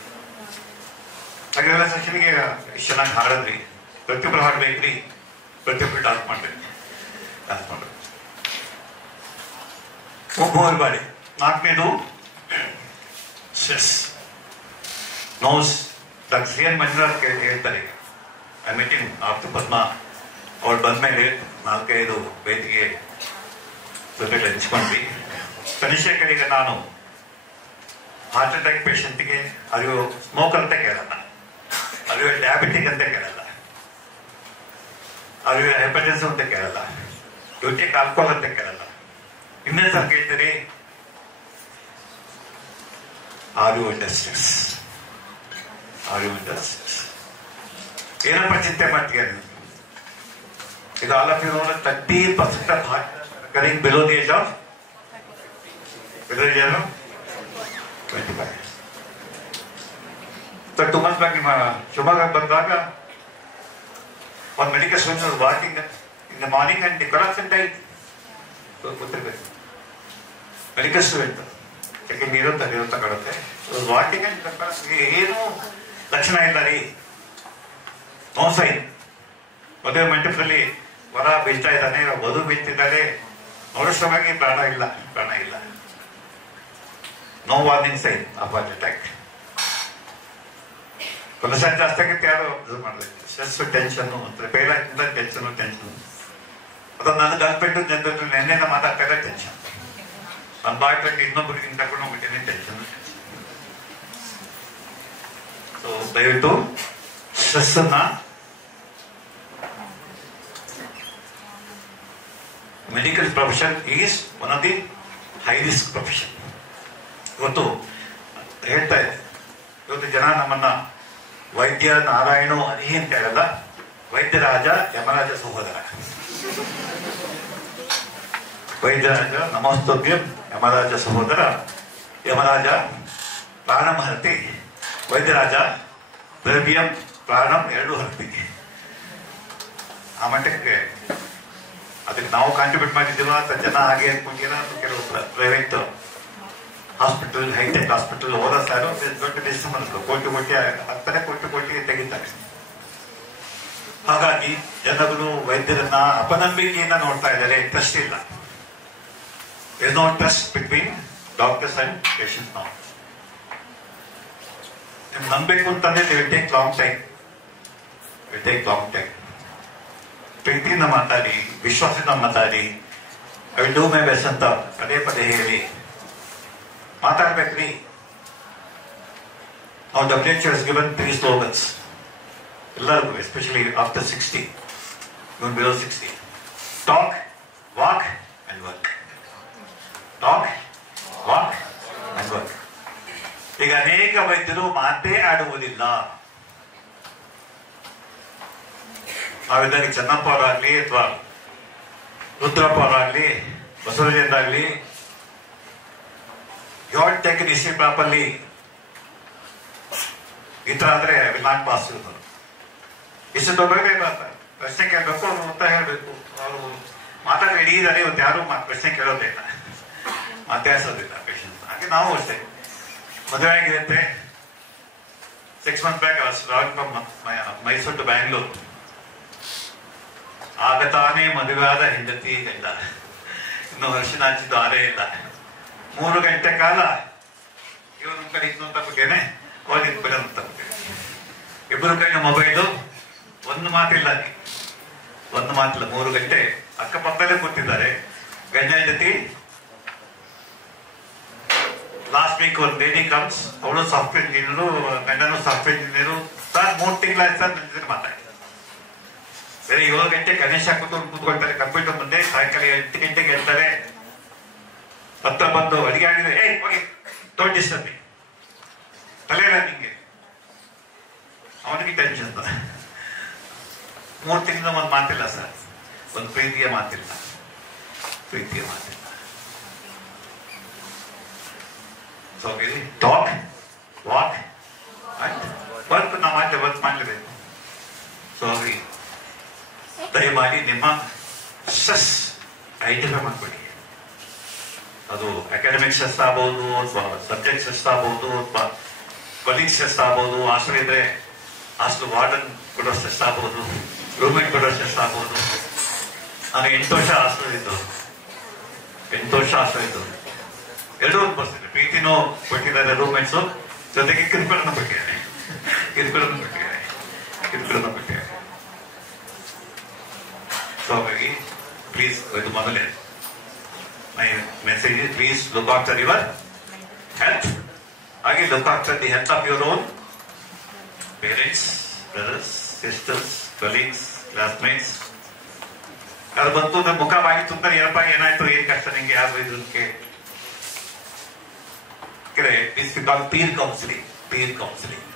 ಹಾಗೆಲ್ಲ ಸೆಷನ್ಗೆ ಇಷ್ಟು ಚೆನ್ನಾಗಿ ಹಾಡಿದ್ರಿ. ಪ್ರತಿಯೊಬ್ಬರು ಹಾಡ್ಬೇಕ್ರಿ, ಪ್ರತಿಯೊಬ್ಬರು ಡಾನ್ಸ್ ಮಾಡ್ಬೇಕು. ಮೂರು ಮಾಡಿ. 4ನೇದು stress knows doctor C N Manjunath ಹೇಳ್ತಾರೆ ಈಗ ಐ ಮೀಟಿಂಗ್ ಆಫ್ಟರ್ ಪದ್ಮ ಅವ್ರು ಬಂದ್ಮೇಲೆ 4-5 ವೇದಿಕೆ ಜೊತೆಗೆ ಹಂಚ್ಕೊಂಡ್ವಿ. ಕನಿಷ್ಠರಿಗೆ ನಾನು ಹಾರ್ಟ್ ಅಟ್ಯಾಕ್ ಪೇಷಂಟ್ಗೆ ಅದು ಸ್ಮೋಕ್ ಅಂತ ಕೇಳಲ್ಲ, ಅದು ಡಯಾಬಿಟಿಕ್ ಅಂತ ಕೇಳಲ್ಲ, ಅದು ಹೈಪರ್ಟೆನ್ಷನ್ ಅಂತ ಕೇಳಲ್ಲ, ಯೂಟಿಕ್ ಆಲ್ಕೋಹಾಲ್ ಅಂತ ಕೇಳಲ್ಲ. ಇನ್ನೊಂದು ಸಲ ಕೇಳ್ತೀರಿ are you under stress, are you under stress, ಏನಪ್ಪ ಚಿಂತೆ ಮಾಡ್ತೀಯ ನೀವು? ಇದು all of you know 30% of heart occurring below the age of 25. So 2 months back ನಿಮ್ಮ ಶಿವಮೊಗ್ಗ ಬಂದಾಗ ಒಂದು medical student walking in the morning and the collapse died. ಗೊತ್ತಿರಬೇಕು, medical student second year ತಗೊಳುತ್ತೆ. ವಾಕಿಂಗ್ ಅಂಡ್ ಏನು ಲಕ್ಷಣ ಇಲ್ಲ ರೀ, ನೋ ಸೈನ್. ಮದುವೆ ಮಂಟಪದಲ್ಲಿ ವರ ಬೀಳ್ತಾ ಇದ್ದಾನೆ, ವಧು ಬೀಳ್ತಿದ್ದಾಳೆ, ನೋಡಿಸವಾಗಿ ಪ್ರಾಣ ಇಲ್ಲ, no warning sign of heart attack. Cholesterol ಜಾಸ್ತಿ ಆಗುತ್ತೆ, ಯಾರು ಅಬ್ಸರ್ವ್ ಮಾಡಬೇಕು. ಸ್ಟ್ರೆಸ್, ಟೆನ್ಷನ್, ಬೇರೆ ಟೆನ್ಷನ್. ಅದು ನನ್ನ ಗರ್ಲ್ಫ್ರೆಂಡ್ ಜನರು ನೆನ್ನೆಲ್ಲ ಮಾತಾಡ್ತಾರೆ ಟೆನ್ಷನ್, ನನ್ನ ಬಾಯ್ ಫ್ರೆಂಡ್ ಇನ್ನೊಬ್ಬರಿಗೆ ಕರ್ಕೊಂಡು ಹೋಗ್ಬಿಟ್ಟೇನೆ ಟೆನ್ಷನ್. ಸೊ ದಯವಿಟ್ಟು ಸ್ಟ್ರೆಸ್ ಅನ್ನ medical profession is one of the high risk profession. ಇವತ್ತು ಹೇಳ್ತಾ ಇದೆ, ಇವತ್ತು ಜನ ನಮ್ಮನ್ನ ವೈದ್ಯ ನಾರಾಯಣ ಹರಿ ಅಂತ ಹೇಳಲ್ಲ, ವೈದ್ಯರಾಜ ಯಮರಾಜ ಸಹೋದರ. ವೈದ್ಯರಾಜ ನಮಸ್ತುಭ್ಯಂ, ಯಮರಾಜ ಸಹೋದರ. ಯಮರಾಜ ಪ್ರಾಣಂ ಹರತಿ, ವೈದ್ಯರಾಜ ದ್ರವ್ಯಂ ಪ್ರಾಣಂ ಎರಡೂ ಹರತಿ. ಆ ಮಟ್ಟಕ್ಕೆ ಅದಕ್ಕೆ ನಾವು ಕಾಂಟ್ರಿಬ್ಯೂಟ್ ಮಾಡಿದ್ದೀವ ಅಂತ ಜನ ಹಾಗೆ ಅನ್ಕೊಂಡಿಲ್ಲ. ಕೆಲವು ಪ್ರೈವೇಟ್ ಹಾಸ್ಪಿಟಲ್, ಹೈಟೆಕ್ ಹಾಸ್ಪಿಟಲ್ ಹೋದ ಸಾರು ದೊಡ್ಡ ಡಿಸ್ಟರ್ಬೆನ್ಸ್, ಕೋಟಿ ತೆಗಿತಾರೆ. ಹಾಗಾಗಿ ಜನಗಳು ವೈದ್ಯರನ್ನ ಅಪನಂಬಿಕೆಯಿಂದ ನೋಡ್ತಾ ಇದ್ದಾರೆ, ಟ್ರಸ್ಟ್ ಇಲ್ಲ. Is no trust between doctors and patient. ನಾವು ನಿಮ್ಗೆ ನಂಬಬೇಕು ಅಂತಂದ್ರೆ ವಿಲ್ ಟೇಕ್ ಲಾಂಗ್ ಟೈಮ್. ಪ್ರೀತಿಯಿಂದ ಮಾತಾಡಿ, ವಿಶ್ವಾಸದಿಂದ ಮಾತಾಡಿ, I will do my best ಅಂತ ಪದೇ ಪದೇ ಹೇಳಿ ಮಾತಾಡ್ಬೇಕ್ರಿ. ನಾವು WHO has given 3 slogans ಎಲ್ಲರಿಗೂ, especially after 60, even below 60. Talk, walk and work. Talk, walk and work. ಈಗ ಅನೇಕ ವೈದ್ಯರು ಮಾತೇ ಆಡುವುದಿಲ್ಲ. ನಾವಿದ್ದಾಗಿ ಚೆನ್ನಪ್ಪ ಅವರಾಗ್ಲಿ ಅಥವಾ ರುದ್ರಪ್ಪ ಅವರಾಗ್ಲಿ ಬಸವರಾಜರಾಗ್ಲಿ, you have take decision properly. ಈ ತರ ಆದ್ರೆ ವಿಲ್ ನಾಟ್ ಪಾಸ್. ಇಷ್ಟು ದೊಡ್ಡ ಪ್ರಶ್ನೆ ಕೇಳಬೇಕು, ಅವ್ರು ಉತ್ತರ ಹೇಳ್ಬೇಕು. ಅವರು ಮಾತಾಡಿ ಹಿಡಿಯಿದ್ದಾರೆ, ಇವತ್ತು ಯಾರು ಪ್ರಶ್ನೆ ಕೇಳೋದೇ ಇಲ್ಲ, ಮಾತಾಡ್ಸೋದಿಲ್ಲ ಪೇಷಂಟ್. ಹಾಗೆ ನಾವು ಅಷ್ಟೇ. ಮದುವೆ ಆಗಿರುತ್ತೆ, 6 months back Mysuru to Bangalore. ಆಗ ತಾನೇ ಮದುವೆಯಾದ ಹೆಂಡತಿ ಗಂಡ, ಇನ್ನು ವರ್ಷನ ಹಚ್ಚಿದ್ದು ಆರೇ ಇಲ್ಲ. 3 ಗಂಟೆ ಕಾಲ ಇವನು ಕಡೆ ಇನ್ನೊಂದು ತಪ್ಪೇನೆ, ಅವನಿಗೆ ಬಿಡೋದು ತಪ್ಪೇನೆ. ಇಬ್ಬರು ಕೈನ ಮೊಬೈಲು, ಒಂದು ಮಾತಿಲ್ಲ. 3 ಗಂಟೆ ಅಕ್ಕಪಕ್ಕದಲ್ಲೇ ಕೂತಿದ್ದಾರೆ ಗಂಡ ಹೆಂಡತಿ. ಲಾಸ್ಟ್ ವೀಕ್ ಒಂದು ಲೇಡಿ ಕಮ್ಸ್, ಅವಳು ಸಾಫ್ಟ್ವೇರ್ ಇಂಜಿನಿಯರು, ಗಂಡನು ಸಾಫ್ಟ್ವೇರ್ ಇಂಜಿನಿಯರು. ಸರ್ 3 ತಿಂಗಳಾಯ್ತು ಸರ್ ನನ್ನ ಜೊತೆ ಮಾತಾಡಿ. ಬೇರೆ 7 ಗಂಟೆ ಗಣೇಶ ಕೂತ್ಕೊಳ್ತಾರೆ ಕಂಪ್ಯೂಟರ್ ಮುಂದೆ, ಸಾಯಂಕಾಲ 8 ಗಂಟೆಗೆ ಹೇಳ್ತಾರೆ. ಹತ್ತ ಬಂದು ಅಡಿಗೆ ಆಗಿದೆ, ಹೋಗಿ ಡೋಂಟ್ ಡಿಸ್ಟರ್ಬ್ ಮೀ, ತಲೆ ಇಲ್ಲ ನಿಂಗೆ. ಅವನಿಗೆ ಟೆನ್ಷನ್. 3 ತಿಂಗಳ ಒಂದು ಮಾತಿಲ್ಲ ಸರ್, ಒಂದು ಪ್ರೀತಿಯ ಮಾತಿಲ್ಲ. So talk, walk and work. ನಾವು ವರ್ಕ್ ಮಾಡಲೇಬೇಕು. ಸೊ ದಯಮಾಡಿ ನಿಮ್ಮ ಸ್ಟ್ರೆಸ್ ಐಡೆಂಟಿಫೈ ಮಾಡ್ಕೊಳ್ಳಿ. ಅದು ಅಕಾಡೆಮಿಕ್ ಸ್ಟ್ರೆಸ್ ಆಗ್ಬೋದು, ಅಥವಾ ಸಬ್ಜೆಕ್ಟ್ ಸ್ಟ್ರೆಸ್ ಆಗ್ಬೋದು, ಅಥವಾ ಕೊಲೀಗ್ ಸ್ಟ್ರೆಸ್ ಆಗ್ಬೋದು, ಹಾಸ್ಟೆಲ್ ಇದ್ರೆ ಹಾಸ್ಟೆಲ್ ವಾರ್ಡನ್ ಕೊಡೋ ಸ್ಟ್ರೆಸ್ ಆಗ್ಬೋದು, ರೂಮ್ಮೇಟ್ ಕೊಡೋ ಸ್ಟ್ರೆಸ್ ಆಗ್ಬೋದು. ನಾನು 8 ವರ್ಷ ಹಾಸ್ಟೆಲ್ ಇದ್ದು ಎರಡೂ ಒಂದು ಬರ್ಸಿದೆ. ಪ್ರೀತಿನೂ ಕೊಟ್ಟಿದ್ದಾರೆ ರೂಮ್ಮೇಟ್ಸು, ಜೊತೆಗೆ ಕಿರುಕುಳನ್ನು ಕೊಟ್ಟಿದ್ದಾರೆ. ಸೊ ಹಾಗಾಗಿ ಪ್ಲೀಸ್, ಇದು ಮೊದಲೇ my message, please look after your health. ಹಾಗೆ look after the health of your own parents, brothers, sisters, colleagues, classmates. ಅದು ಬಂತು ನನ್ನ ಮುಖ ಬಾಗಿತ್ತು ಅಂತ ಏನಪ್ಪ ಏನಾಯ್ತು, ಏನ್ ಕಷ್ಟ ನಿಂಗೆ, ಯಾರು ಇದಕ್ಕೆ ಪೀರ್ ಕೌನ್ಸಿಲಿಂಗ್.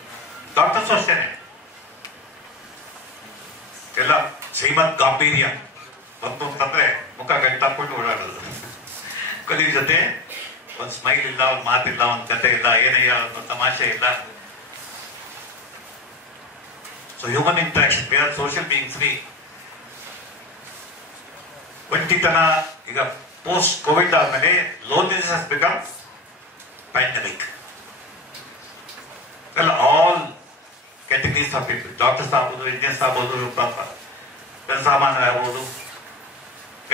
ಡಾಕ್ಟರ್ಸ್ ಅಷ್ಟೇನೆ, ಎಲ್ಲ ಶ್ರೀಮಂತ್ ಗಾಂಭೀರ್ಯ ಬಂತು ಅಂತಂದ್ರೆ ಮುಖ ಗಂಟಾಕೊಂಡು ಓಡಾಡೋದು. ಕಲೀಗ್ ಜೊತೆ ಒಂದ್ ಸ್ಮೈಲ್ ಇಲ್ಲ, ಒಂದ್ ಮಾತಿಲ್ಲ, ಒಂದ್ ಕತೆ ಇಲ್ಲ, ಏನಿಲ್ಲ, ಒಂದ್ ತಮಾಷೆ ಇಲ್ಲ. So human interaction, we are social beings. ಒಂಟಿತನ ಈಗ ಪೋಸ್ಟ್ ಕೋವಿಡ್ ಆದ್ಮೇಲೆ ಲೋನ್ಲಿನೆಸ್ ಹಸ್ ಬಿಕಮ್ ಪ್ಯಾಂಡಮಿಕ್. ಎಲ್ಲ all categories of people, doctors ಆಗ್ಬೋದು, ಇಂಜಿನಿಯರ್ಸ್ ಆಗ್ಬೋದು, ಜನಸಾಮಾನ್ಯರು ಆಗ್ಬೋದು,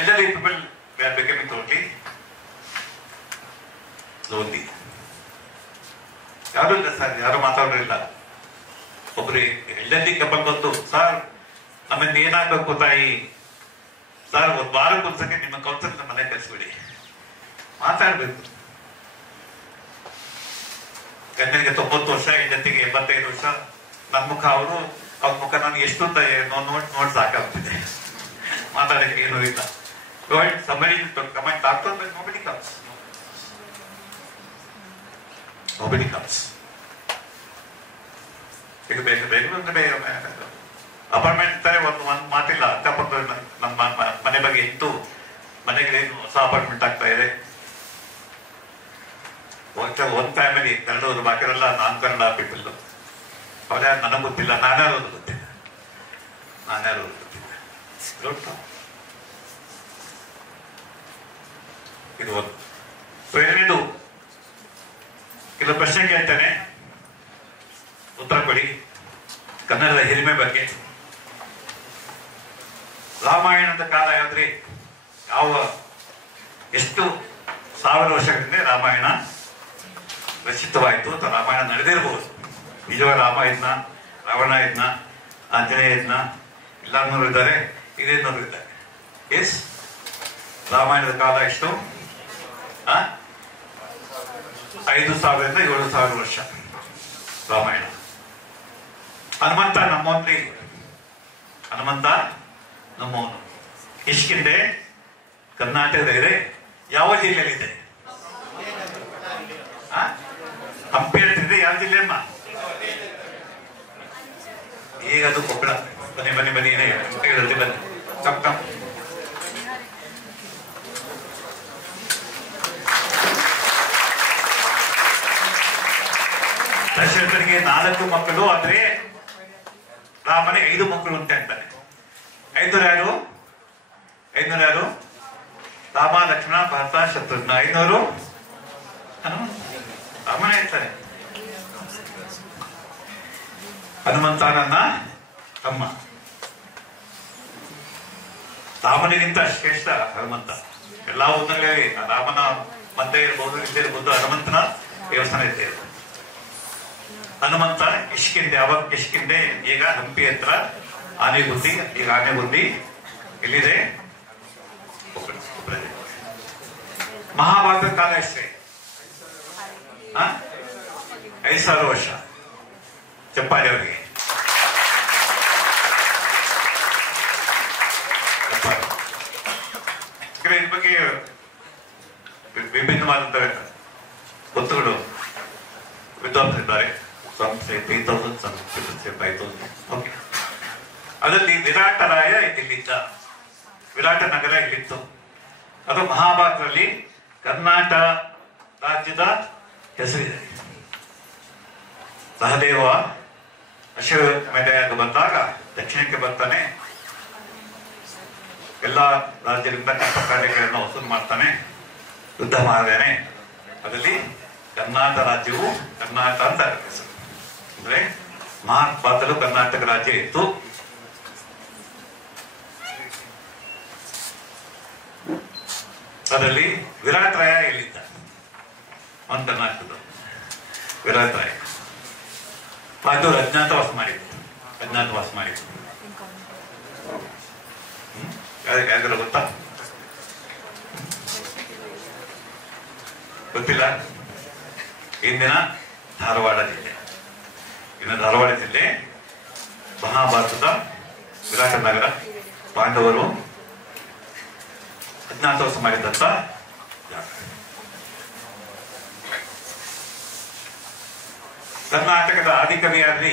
ಎಲ್ಲರೂ people we are becoming totally lonely. ಯಾರು ಇಲ್ಲ ಸರ್, ಯಾರು ಮಾತಾಡೋರಿಲ್ಲ. ಒಬ್ರು ಎಲ್ಲೆಲ್ಲಿ ಕಪಲ್ ಬಂದು, ಸರ್ ನಮ್ಮಿಂದ ಏನಾಗಬೇಕು ತಾಯಿ, ಸರ್ ಒಂದು ವಾರಕ್ಕೆ ಒಂದ್ಸತಿ ನಿಮ್ಮ ಕೌನ್ಸಿಲ್ ಮನೆ ಕಳಿಸ್ಬಿಡಿ, ಮಾತಾಡ್ಬೇಕು. ಗಂಡನಿಗೆ 90 ವರ್ಷ, ಹೆಂಡತಿಗೆ 85 ವರ್ಷ. ನನ್ನ ಮುಖ ಅವ್ರ ಮುಖ ನಾನು ಎಷ್ಟು ನೋಡ್ ಸಾಕಾಗ್ತಿದೆ, ಮಾತಾಡಕ್ಕೆ ಏನೂ ಇಲ್ಲ. Somebody come and talk to them, but nobody comes. ಈಗ ಬೆಂಗಳೂರಿನ ಅಪಾರ್ಟ್ಮೆಂಟ್ ತರ ಒಂದು ಮಾತಿಲ್ಲ. ಅಕ್ಕಪಕ್ಕ ನಮ್ಮ ಮನೆ ಬಗ್ಗೆ 8 ಮನೆಗಳೇನು ಹೊಸ ಅಪಾರ್ಟ್ಮೆಂಟ್ ಆಗ್ತಾ ಇದೆ. ಒಂದ್ ಫ್ಯಾಮಿಲಿ ಕನ್ನಡವರು, ಬಾಕಿರೆಲ್ಲ ನಾನ್ ಕನ್ನಡ ಪೀಪಲ್. ಅವ್ರ್ಯಾರು ನನಗೆ ಗೊತ್ತಿಲ್ಲ, ನಾನ್ಯಾರು ಗೊತ್ತಿಲ್ಲ. ಇದು ಒಂದು. ಎರಡನೇದು, ಕೆಲವು ಪ್ರಶ್ನೆ ಕೇಳ್ತೇನೆ, ಉತ್ತರ ಕೊಡಿ. ಕನ್ನಡದ ಹಿರಿಮೆ ಬಗ್ಗೆ. ರಾಮಾಯಣದ ಕಾಲ ಯಾವ್ದ್ರಿ? ಎಷ್ಟು 1000 ವರ್ಷಗಳಿಂದ ರಾಮಾಯಣ ರಚಿತವಾಯಿತು ಅಥವಾ ರಾಮಾಯಣ ನಡೆದಿರಬಹುದು. ನಿಜವಾದ ರಾಮ ಇದ್ನ, ರಾವಣ ಇದ್ನ, ಆಂಜನೇಯ ಇದ್ನ, ಎಲ್ಲಾರ್ನೂರು ಇದ್ದಾರೆ, ಹಿರಿಯನೂರು ಇದ್ದಾರೆ. ಎಸ್, ರಾಮಾಯಣದ ಕಾಲ ಎಷ್ಟು? 5000ರಿಂದ 7000 ವರ್ಷ ರಾಮಾಯಣ. ಹನುಮಂತ ನಮ್ಮವನು. ಕಿಷ್ಕಿಂದೆ ಕರ್ನಾಟಕದಲ್ಲಿದೆ. ಯಾವ ಜಿಲ್ಲೆಯಲ್ಲಿದೆ? ಹಂಪಿ ಅಂತಿದೆ. ಯಾವ ಜಿಲ್ಲೆ ಅಮ್ಮ? ಈಗ ಅದು ಕೊಪ್ಪಳ. ಬನ್ನಿ ಏನೇ ಬನ್ನಿ. ಕಮ್ ದಶರಥನಿಗೆ 4 ಮಕ್ಕಳು, ಆದ್ರೆ ರಾಮನಿಗೆ 5 ಮಕ್ಕಳು ಅಂತ ಹೇಳ್ತಾನೆ. 5 ಯಾರು? ರಾಮ, ಲಕ್ಷ್ಮಣ, ಭರತ, ಶತ್ರುಘ್ನ. 500 ರಾಮನ ಹೇಳ್ತಾನೆ. ಹನುಮಂತ ನನ್ನ ತಮ್ಮ. ರಾಮನಿಗಿಂತ ಶ್ರೇಷ್ಠ ಹನುಮಂತ. ಎಲ್ಲಾ ಊರಿನಲ್ಲಿ ರಾಮನ ಮಂದೆ ಇರ್ಬೋದು, ಇಲ್ಲದೆ ಇರ್ಬೋದು, ಹನುಮಂತನ ದೇವಸ್ಥಾನ ಇದ್ದೇ ಇರ್ಬೋದು. ಹನುಮಂತ ಕಿಷ್ಕಿಂದೆ. ಅವಾಗ ಕಿಷ್ಕಿಂದೆ, ಈಗ ಹಂಪಿ ಹತ್ರ ಆನೆಗುಂದಿ. ಈಗ ಆನೆಗುಂದಿ ಎಲ್ಲಿದೆ? ಮಹಾಭಾರತ ಕಾಲ ಎಷ್ಟೇ? 5000 ವರ್ಷ. ಚಪ್ಪಾಳಿ ಅವರಿಗೆ. ಇದ್ರ ಬಗ್ಗೆ ವಿಭಿನ್ನವಾದಂತಹ ಗೊತ್ತುಗಳು ವಿದ್ವಾಂಸರಿದ್ದಾರೆ. 3000, 5000. ಓಕೆ. ಅದರಲ್ಲಿ ವಿರಾಟರಾಯ ಇಲ್ಲಿದ್ದ. ವಿರಾಟ ನಗರ ಇಲ್ಲಿತ್ತು. ಅದು ಮಹಾಭಾರತದಲ್ಲಿ ಕರ್ನಾಟಕ ರಾಜ್ಯದ ಹೆಸರಿದೆ. ಸಹದೇವ ಅಶ್ವಮೇಧಯಾಗ ಬಂದಾಗ ದಕ್ಷಿಣಕ್ಕೆ ಬರ್ತಾನೆ. ಎಲ್ಲ ರಾಜ್ಯದಿಂದ ಕಷ್ಟಕಾರ್ಯಗಳನ್ನು ವಸೂಲು ಮಾಡ್ತಾನೆ, ಯುದ್ಧ ಮಾಡಿದಾನೆ. ಅದರಲ್ಲಿ ಕರ್ನಾಟಕ ರಾಜ್ಯವು ಕರ್ನಾಟಕ ಅಂತ ಹೆಸರು. ಅಂದ್ರೆ ಮಹಾಭಾರತದಲ್ಲೂ ಕರ್ನಾಟಕ ರಾಜ್ಯ ಇತ್ತು. ಅದರಲ್ಲಿ ವಿರಾಟರಾಯ ಇಲ್ಲಿದ್ದ. ಪಾಂಡವರು ಅಜ್ಞಾತವಾಸ ಮಾಡಿದ್ರು. ಯಾವ್ದಾರ ಗೊತ್ತಾ? ಗೊತ್ತಿಲ್ಲ. ಇಂದಿನ ಧಾರವಾಡ ಜಿಲ್ಲೆ ಮಹಾಭಾರತದ ವಿರಾಟ ನಗರ. ಪಾಂಡವರು ಅಜ್ಞಾತವಾಸ ಮಾಡಿದಂತ ಜಾಗ. ಕರ್ನಾಟಕದ ಆದಿಕವಿ ಯಾರ್ರಿ?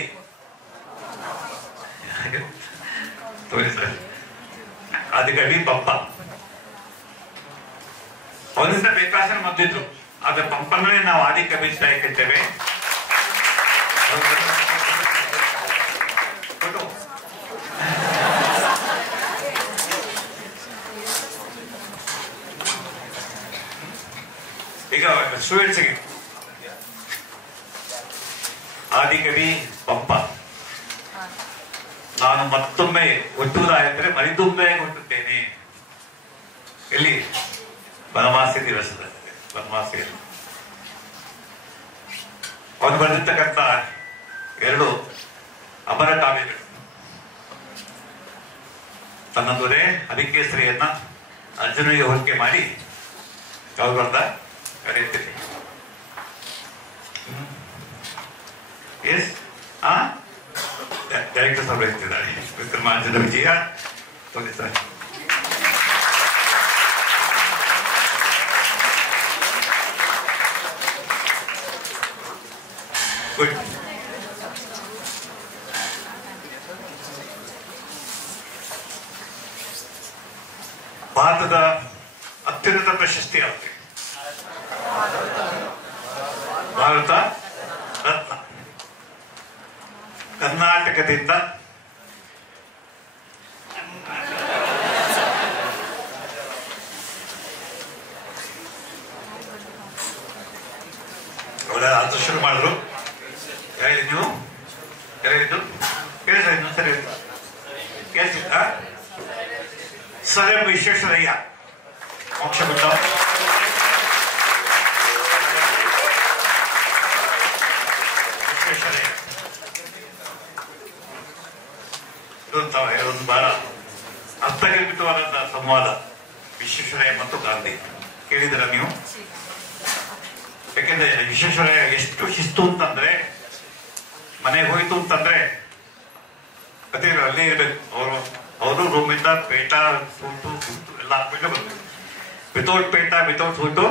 ತೋರಿಸ್ತಾರೆ. ಆದಿಕವಿ ಪಂಪ. ಅವರಿಂದ ಬೇಕಾಸನ ಮದ್ದಿದ್ರು. ಆದ್ರೆ ಪಂಪನೇ ನಾವು ಆದಿಕವಿ ಅಂತ ಹೇಳ್ತೇವೆ. ಈಗ ಸ್ಟೂಡೆಂಟ್ಸ್ಗೆ ಆದಿಕವಿ ಪಂಪ. ನಾನು ಮತ್ತೊಮ್ಮೆ ಹುಟ್ಟುವುದಾದರೆ ಮರಿದುಂಬೆ ಹುಟ್ಟುತ್ತೇನೆ. ಎಲ್ಲಿ? ಬನವಾಸಿ ದಿವಸದಲ್ಲಿ. ಬನವಾಸಿಯಲ್ಲಿ ಅವನು ಬರೆದಿರ್ತಕ್ಕಂಥ 2 ಅಮರ ಕಾವ್ಯಗಳು. ತನ್ನ ದೊರೆ ಹರಿಕೇಸರಿಯನ್ನ ಅರ್ಜುನಿಗೆ ಹೋಲಿಕೆ ಮಾಡಿ ಯಾವ್ದು ಬರ್ದ ಕರೆಯುತ್ತೇನೆ. ಎಸ್ ಡೈರೆಕ್ಟರ್ ಸಾಹೇಬ್ ಹೇಳ್ತಿದ್ದಾರೆ. ವಿಕ್ರಮಾರ್ಜುನ ವಿಜಯ ತೋರಿಸ್ತಾರೆ. ಗುಡ್. ಭಾರತದ ಅತ್ಯುನ್ನತ ಪ್ರಶಸ್ತಿ ಯಾವುದು? ಭಾರತ ರತ್ನ. ಕರ್ನಾಟಕದಿಂದ ಅವರ ಅದು ಶುರು ಮಾಡಿದ್ರು. ಹೇಳಿದ್ ನೀವು ಹೇಳಿದ್ದು ಕೇಳಿಸ ಇನ್ನೊಂದ್ಸರಿ ಕೇಳಿಸಿದ್ದ? ಸರ್ ಎಂ ವಿಶ್ವೇಶ್ವರಯ್ಯ ಮೋಕ್ಷ ಬಿಟ್ಟ. ವಿಶ್ವೇಶ್ವರಯ್ಯ ಇದೊಂದು ಬಹಳ ಅರ್ಥಗರ್ಭಿತವಾದಂತಹ ಸಂವಾದ. ವಿಶ್ವೇಶ್ವರಯ್ಯ ಮತ್ತು ಗಾಂಧಿ ಕೇಳಿದ್ರ ನೀವು? ಯಾಕೆಂದ್ರೆ ವಿಶ್ವೇಶ್ವರಯ್ಯ ಎಷ್ಟು ಶಿಸ್ತು ಅಂತಂದ್ರೆ, ಮನೆಗೆ ಹೋಯ್ತು ಅಂತಂದ್ರೆ ಅದೇ ಅಲ್ಲೇ ಇರ್ಬೇಕು. ಅವರು ರೂಮಿಂದ ಪೇಟ ಸೂಟು ಎಲ್ಲ ಹಾಕ್ಬಿಟ್ಟು ಬರ್ಬೇಕು. ವಿತೌಟ್ ಪೇಟ ವಿತೌಟ್ ಸೂಟು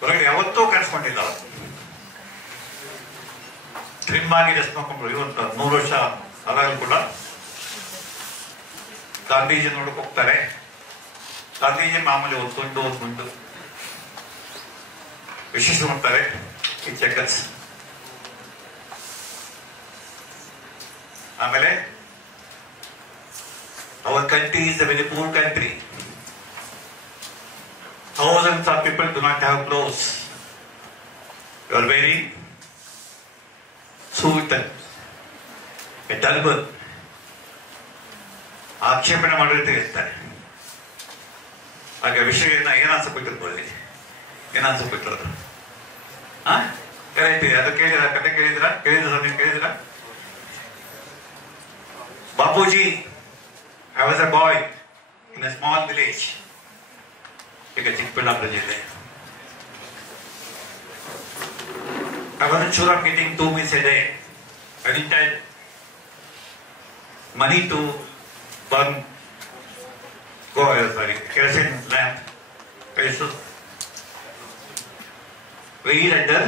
ಹೊರಗಡೆ ಯಾವತ್ತೂ ಕರೆಸ್ಕೊಂಡಿಲ್ಲ. ಅವರು ಟ್ರಿಮ್ ಆಗಿ ಡ್ರೆಸ್ ಮಾಡ್ಕೊಂಡ್ರು. ಇವತ್ತು 100 ವರ್ಷ ಆದಾಗಲೂ ಕೂಡ ಗಾಂಧೀಜಿ ನೋಡಕ್ ಹೋಗ್ತಾರೆ. ಗಾಂಧೀಜಿ ಮಾಮೂಲಿ ಓದ್ಕೊಂಡು ವಿಶೇಷ ಮಾಡ್ತಾರೆ. ಈ ಚೆಕರ್ಸ್. ಆಮೇಲೆ our country is a very poor country. Thousands of people do not have clothes. You are wearing suit and a turban. ಆಕ್ಷೇಪಣೆ ಮಾಡಿರ್ತೀವಿ ಇರ್ತಾರೆ. ಹಾಗೆ ವಿಷಯನ ಏನ್ ಅನ್ಸಬಿಟ್ಟಿರ್ಬೋದು? ಏನ್ ಅನ್ಸಬಿಟ್ಟಿರೋದು? ಕರೆಕ್ಟ್. ಅದು ಕೇಳಿದ್ರ? ಕತೆ ಕೇಳಿದ್ರ? ನೀವು ಕೇಳಿದ್ರ? Bapuji, I was a boy in a small village. ಈಗ ಚಿಕ್ಕಬಳ್ಳಾಪುರ ಜಿಲ್ಲೆ. I wasn't sure of getting 2 meals a day. I didn't have money to burn kerosene lamp. I used to read under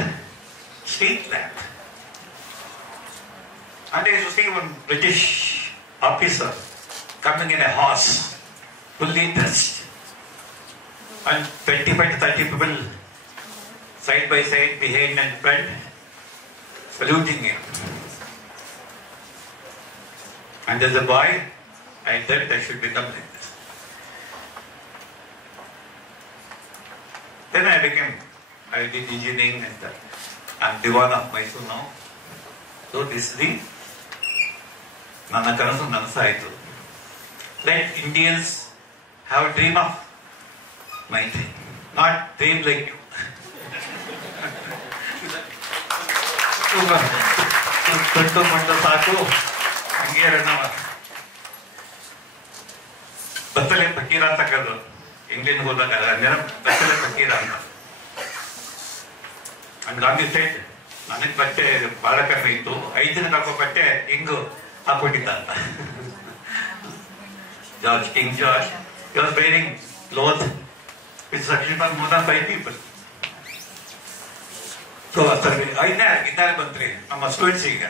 street lamp. And I used to see one British officer coming in a horse, fully dressed, and 25 to 30 people side by side, behind and front, saluting him. And as a boy, I thought I should become like this. Then I did engineering and I'm Diwan of Mysore now. So this is the ನನ್ನ ಕನಸು ನನಸಾಯಿತು. Let Indians have a dream of my dream, not dream like you. ಸೊಟ್ಟು ಮಟ್ಟು ಸಾಕು ಹಂಗೆ ಬತ್ತಲೆ ಫಕೀರ ಅಂತ ಕರೆದು England ಹೋದಾಗ ಬತ್ತಲೆ ಫಕೀರ ಅಂತ. And Gandhi state ನನಗೆ ಬಟ್ಟೆ ಬಹಳ ಕಡಿಮೆ ಇತ್ತು, 5 ದಿನಕ್ಕೆ ಹಾಕೋ ಬಟ್ಟೆ ಹಿಂಗು ಹಾಕೊಂಡಿದ್ದ ಅಂತ. George king George was wearing cloth with sufficient more than 5 people. So ಇದ್ದಾರೆ ಬಂತ್ರಿ ನಮ್ಮ ಸ್ಟೂಡೆಂಟ್ಸ್. ಈಗ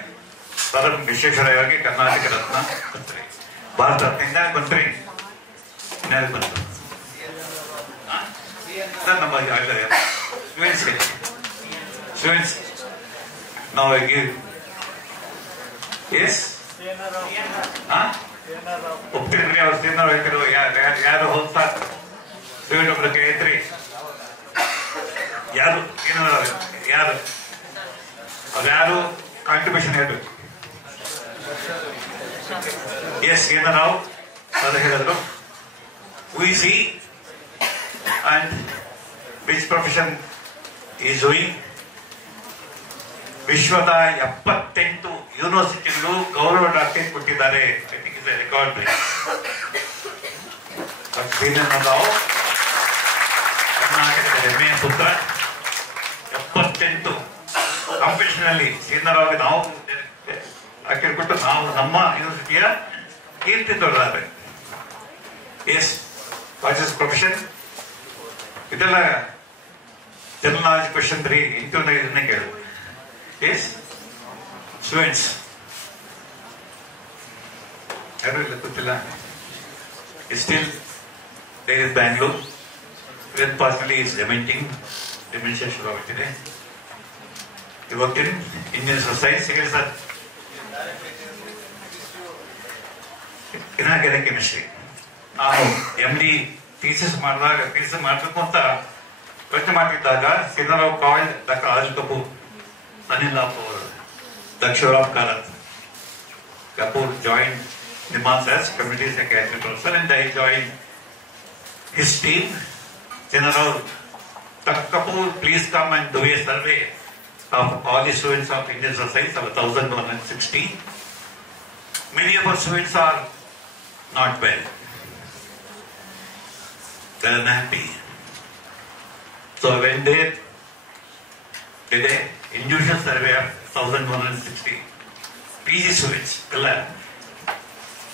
ಸರ್ ವಿಶ್ವೇಶ್ವರಯ್ಯವ್ರಿಗೆ ಕರ್ನಾಟಕ ರತ್ನ ಬಂತ್ರಿ, ಭಾರತ ರತ್ನ ಇನ್ನಾರು ಬಂತ್ರಿ, ಇನ್ನಾರು ಬಂತು ಸರ್ ನಮ್ಮ ಸ್ಟೂಡೆಂಟ್ಸ್ ನಾವು ಎಸ್ ಒಪ್ತೀರಿ ಅವ್ರು ತಿನ್ನೋರು ಹೇಳ್ತಿರೋ ಯಾರು ಹೋಗ್ತಾ ಸ್ಟೂಡೆಂಟ್ ಒಬ್ರು ಕೇಳ್ತ್ರಿ ಯಾರು ಏನು ಯಾರು ಅವ್ರು ಕಾಂಟ್ರಿಬ್ಯೂಷನ್ ಹೇಳ್ಬೇಕು. ಎಸ್ ನಾವು ಅದು ಹೇಳಿದ್ರು we see and which profession is doing. ವಿಶ್ವದ 78 ಯೂನಿವರ್ಸಿಟಿಗಳು ಗೌರವ ಡಾಕ್ಟರೇಟ್ ಕೊಟ್ಟಿದ್ದಾರೆ. I think is a record break. ನಾವು ಕರ್ನಾಟಕದ ಹೆಮ್ಮೆಯ ಪುತ್ರ 78 ಕಾಂಪಿಟೇಷನ್ ಅಲ್ಲಿ ಶ್ರೀಧರವಾಗಿ ನಾವು ಹಾಕಿರ್ಬಿಟ್ಟು ನಾವು ನಮ್ಮ ಯೂನಿವರ್ಸಿಟಿಯ ಕೀರ್ತಿ ತೊಡಲಾರೆ. Yes what is profession? ಇದೆಲ್ಲ ಜನರಲ್ ನಾಲೆಜ್ ಕ್ವೆಶ್ಚನ್ ರೀ, ಇದನ್ನೇ ಕೇಳು. ಎಸ್ ಸ್ಟೂಡೆಂಟ್ಸ್ ಯಾರು ಇಲ್ಲ ಗೊತ್ತಿಲ್ಲ. Still there is Bangalore. With personally is dementia ಶುರುವಾಗುತ್ತಿದೆ. You worked in Indian society, ಹೇಳಿ ಸರ್. Inorganic chemistry. ನಾನು MD ಥೀಸಿಸ್ ಮಾಡಬೇಕು ಅಂತ ಪ್ರಶ್ನೆ ಮಾಡ್ತಿದ್ದಾಗ ಸಿದ್ದರಾವ್ ಕಾಲ್ ಡಾಕ್ಟರ್ ರಾಜ್ ಕಪೂರ್, ಅನಿಲ್ ಕಪೂರ್, ದಕ್ಷರಾವ್ ಕಾರತ್ Kapoor joined Nimas as community psychiatry professor and I joined his team. General Kapoor, please come and do a survey of all the students of Indian society, of 1160. Many of our students are not well. They are unhappy. So when they did an individual survey of 1160 PG students,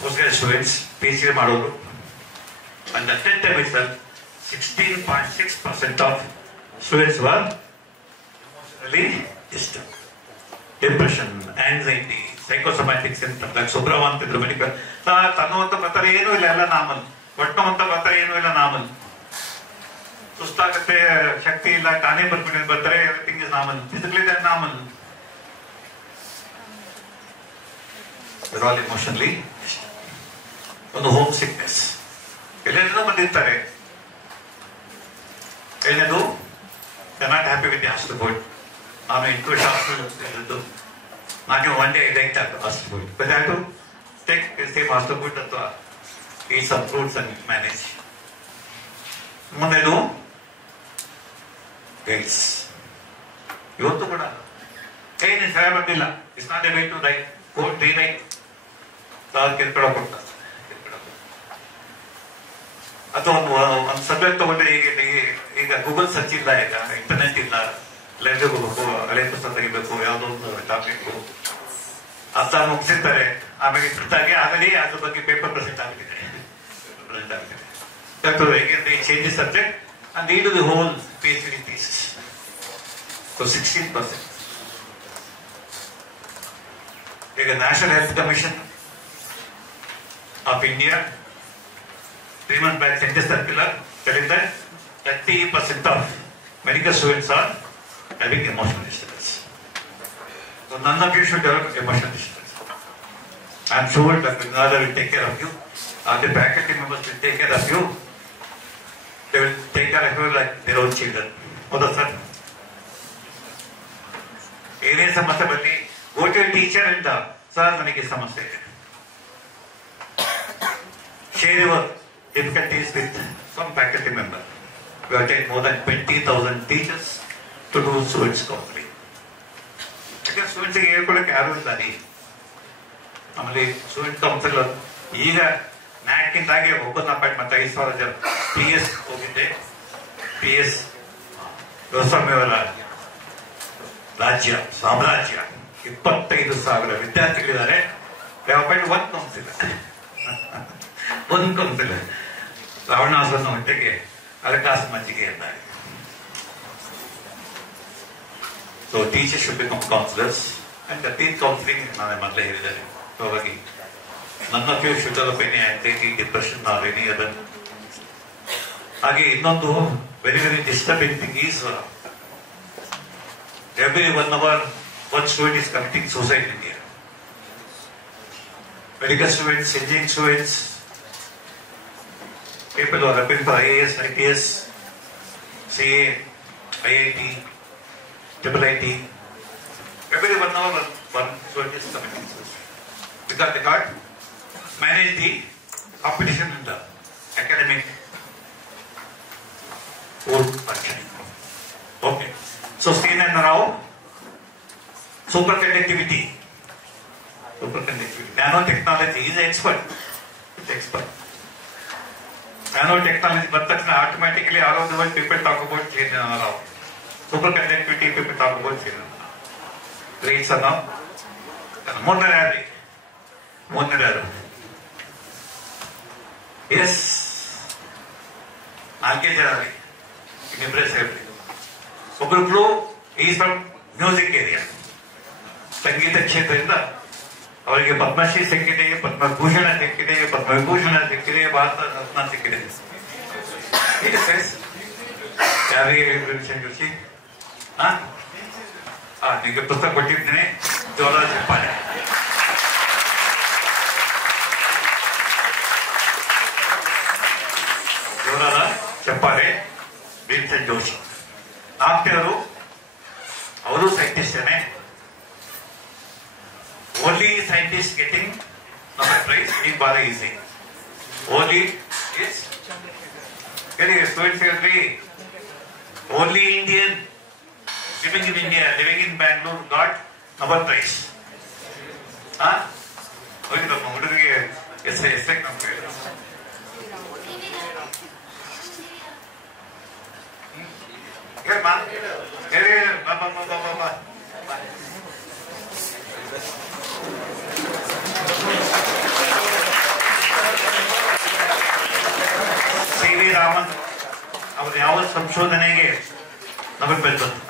postgraduate students, PhD ಮಾಡೋರು, and at that time itself 16.6% of students were emotionally disturbed. Depression, anxiety, psychosomatic symptoms like Subramanian ಅಂತಿದ್ರು medical. ತನ್ನುವಂತ ಬರ್ತಾರೆ ಏನೂ ಇಲ್ಲ, ಎಲ್ಲ normal. ಒಟ್ಟುವಂತ ಬರ್ತಾರೆ ಏನೂ ಇಲ್ಲ, normal. ಸುಸ್ತಾಗತ್ತೆ, ಶಕ್ತಿ ಇಲ್ಲ, ಟಾನೇ ಬರ್ಬಿಟ್ಟು ಬರ್ತಾರೆ, everything is normal. Physically they are normal. They are all emotionally ಒಂದು ಹೋಮ್ ಸಿಕ್ನೆಸ್. ಎಲ್ಲೆಲ್ಲೋ ಬಂದಿರ್ತಾರೆ. ಏನದು they are not happy with the hostel food. ನಾನು ಇಂಟ್ರೂಟ್ ಹಾಸ್ಟೆಲ್ ಇದ್ದು ನಾನು one day like hostel food, but I have to take same hostel food ಅಥವಾ eat some fruits and manage. ಮುಂದೆದು ಗೈಡ್ಸ್. ಇವತ್ತು ಕೂಡ ಏನು ಸರಿ ಬಂದಿಲ್ಲ, it's not a way to write court rewrite. ಕಿರ್ಕೊಳ ಕೊಡ್ತಾರೆ. ಅಥವಾ ಒಂದು ಸಬ್ಜೆಕ್ಟ್ ತಗೊಂಡ್ರೆ ಈಗ ಗೂಗಲ್ ಸರ್ಚ್ ಇಲ್ಲ, ಈಗ ಇಂಟರ್ನೆಟ್ ಇಲ್ಲ, ಲೈಬ್ರರಿ ಹೋಗ್ಬೇಕು, ಹಳೆ ಪುಸ್ತಕ ತೆಗಿಬೇಕು, ಯಾವುದೋ ಒಂದು ಟಾಪಿಕ್ ಅರ್ಥ ಮುಗಿಸಿರ್ತಾರೆ. ಆಮೇಲೆ ಪ್ರಿಂಟಾಗಿ ಆಗಲಿ ಅದ್ರ ಬಗ್ಗೆ ಪೇಪರ್ ಪ್ರೆಸೆಂಟ್ ಆಗಿದೆ. Change the subject and lead the whole PhD thesis. So 16%. ಈಗ national health commission of India 3 months back sent a circular telling that 30% of medical students are having emotional disturbance. So none of you should develop emotional disturbance. I am sure that Gangadhar will take care of you. The faculty members will take care of you. They will take care of you like their own children. ಹೌದಾ sir? ಏನೇ ಸಮಸ್ಯೆ ಬರಲಿ, go to a teacher and sir ನನಗೆ ಸಮಸ್ಯೆ ಇದೆ. Share your difficulties with some faculty member. We have taken more than 20,000 teachers to do students counseling. Because students ಹೇಳ್ಕೊಳ್ಳಕ್ಕೆ ಯಾರು ಇಲ್ಲ. ಆಮೇಲೆ ಸ್ಟೂಡೆಂಟ್ ಕೌನ್ಸಿಲ್ ಈಗ ನ್ಯಾಕ್ಕಿಂದಾಗೆ ಒಬ್ಬನ ಅಪಾಯಿಂಟ್ಮೆಂಟ್ 5,000 ಜನ. PS ಹೋಗಿದ್ದೆ, PS ಗೋಸ್ವಾಮಿಯವರ ರಾಜ್ಯ ಸಾಮ್ರಾಜ್ಯ 25,000 ವಿದ್ಯಾರ್ಥಿಗಳಿದ್ದಾರೆ. ಅಪಾಯಿಂಟ್ ಒಂದು ಕೌನ್ಸಿಲ್ ರಾವಣಾಸುರನ ಹೊಟ್ಟೆಗೆ ಅರಕಾಸು ಮಜ್ಜಿಗೆ ಎಂದಾರೆ. So teachers should become counsellors and teach counselling ನಾನು ಮೊದಲೇ ಹೇಳಿದ್ದಾರೆ. ಹಾಗಾಗಿ ನನ್ನ few should of any anxiety, depression or any other. ಹಾಗೆ ಇನ್ನೊಂದು very very disturbing thing is every 1 hour one student is committing suicide in India. Medical students, engineering students, people who are applying for IAS, IPS, CA, IIT, IIT. Every 1 hour one student is committing suicide because they can't manage the competition in the academic world functioning. Okay. So, Srinath Rao, superconductivity. Nanotechnology is an expert. Nanotechnology, but automatically all over the world people talk about Srinath Rao. Superconductivity, people talk about Srinath Rao. Great son of Monarari. Yes. Alkejarari. Impressive. ಒಬ್ಬರು is from music area, ಸಂಗೀತ ಕ್ಷೇತ್ರದಿಂದ ಅವರಿಗೆ ಪದ್ಮಶ್ರೀ ಸಿಕ್ಕಿದೆ, ಪದ್ಮಭೂಷಣ ಸಿಕ್ಕಿದೆ, ಪದ್ಮವಿಭೂಷಣ ಸಿಕ್ಕಿದೆ, ಭಾರತ ರತ್ನ ಸಿಕ್ಕಿದೆ. ಜೋಶಿ ನಿಮಗೆ ಪುಸ್ತಕ ಕೊಟ್ಟಿದ್ದೇನೆ, ಜೋರಾದ ಚಪ್ಪಾಳೆ. ಜೋರಾದ ಚಪ್ಪಾಳೆ. ಭೀಮಸೇನ್ ಜೋಶಿ ನಾಲ್ಕನೇವರು, ಅವರು ಸೈಂಟಿಸ್ಟೇನೆ. Only scientist getting Nobel prize ಈ ಬಾರಿ ಈಸಿ. ಓನ್ಲಿ ಸ್ಟೂಡೆಂಟ್ಸ್ ಹೇಳ್ರಿ, only Indian living in India, living in Bangalore got Nobel prize. ಹೋಗಿ ನಮ್ಮ ಹುಡುಗರಿಗೆ ಹೆಸರಿಗೆ ನಮ್ಗೆ CV ರಾಮನ್ ಅವರು ಯಾವ ಸಂಶೋಧನೆಗೆ ನೊಬೆಲ್ ಪ್ರೈಸ್ ಬಂತು?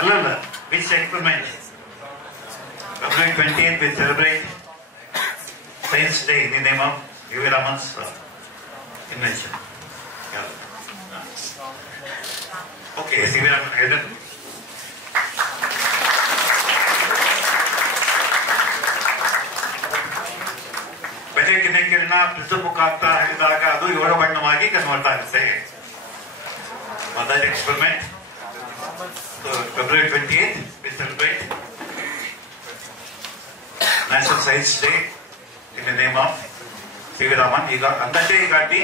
ಅಲ್ಲ, which experiment? February 20th we celebrate Science Day in the name of CV Raman's invention. Okay, CV Raman ಹೇಳಿದ್ರು. ಬೆಳಕಿನ ಕಿರಣ ಪ್ರಿಸಮ್ ಮುಖಾಂತರ ಹರಿದಾಗ ಅದು 7 ಬಣ್ಣವಾಗಿ ಕನ್ವರ್ಟ್ ಆಗುತ್ತೆ. ಮೊದಲ experiment. February 20th we celebrate National Science Day in the name of CV Raman. ಈಗ ಅಂದಾಜೆ ಗಾಡಿ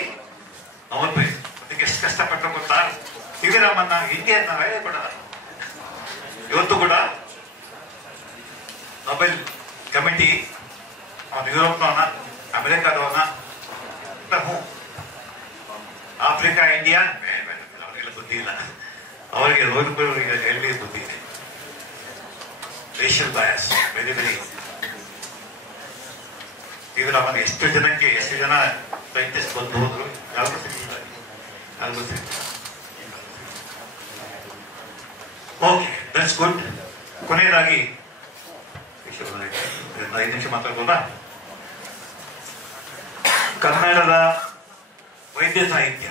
Nobel prize ಅದಕ್ಕೆ ಎಷ್ಟು ಕಷ್ಟಪಟ್ಟರು ಗೊತ್ತಾ? CV ರಾಮನ್ ಇಂಡಿಯನ್ ನಾವೇ ಕೊಡಲ್ಲ. ಇವತ್ತು ಕೂಡ ನೊಬೆಲ್ ಕಮಿಟಿ ಅವನು ಯುರೋಪ್ನವನ, ಅಮೆರಿಕಾದವನ, ಆಫ್ರಿಕಾ, ಇಂಡಿಯಾ ಅವರಿಗೆಲ್ಲ ಬುದ್ಧಿ ಇಲ್ಲ. ಅವರಿಗೆ ಎಲ್ಲಿ ಬುದ್ಧಿ ಇದೆ? Racial bias very very. CV Raman ಎಷ್ಟು ಜನ ಸೈಂಟಿಸ್ಟ್ ಬಂದು ಹೋದ್ರು, ಯಾರಿಗೂ ಸಿಗಲಿಲ್ಲ. Okay, that's good. ಕೊನೆಯದಾಗಿ 5 ನಿಮಿಷ ಮಾತಾಡ್ಬೋದಾ? ಕನ್ನಡದ ವೈದ್ಯ ಸಾಹಿತ್ಯ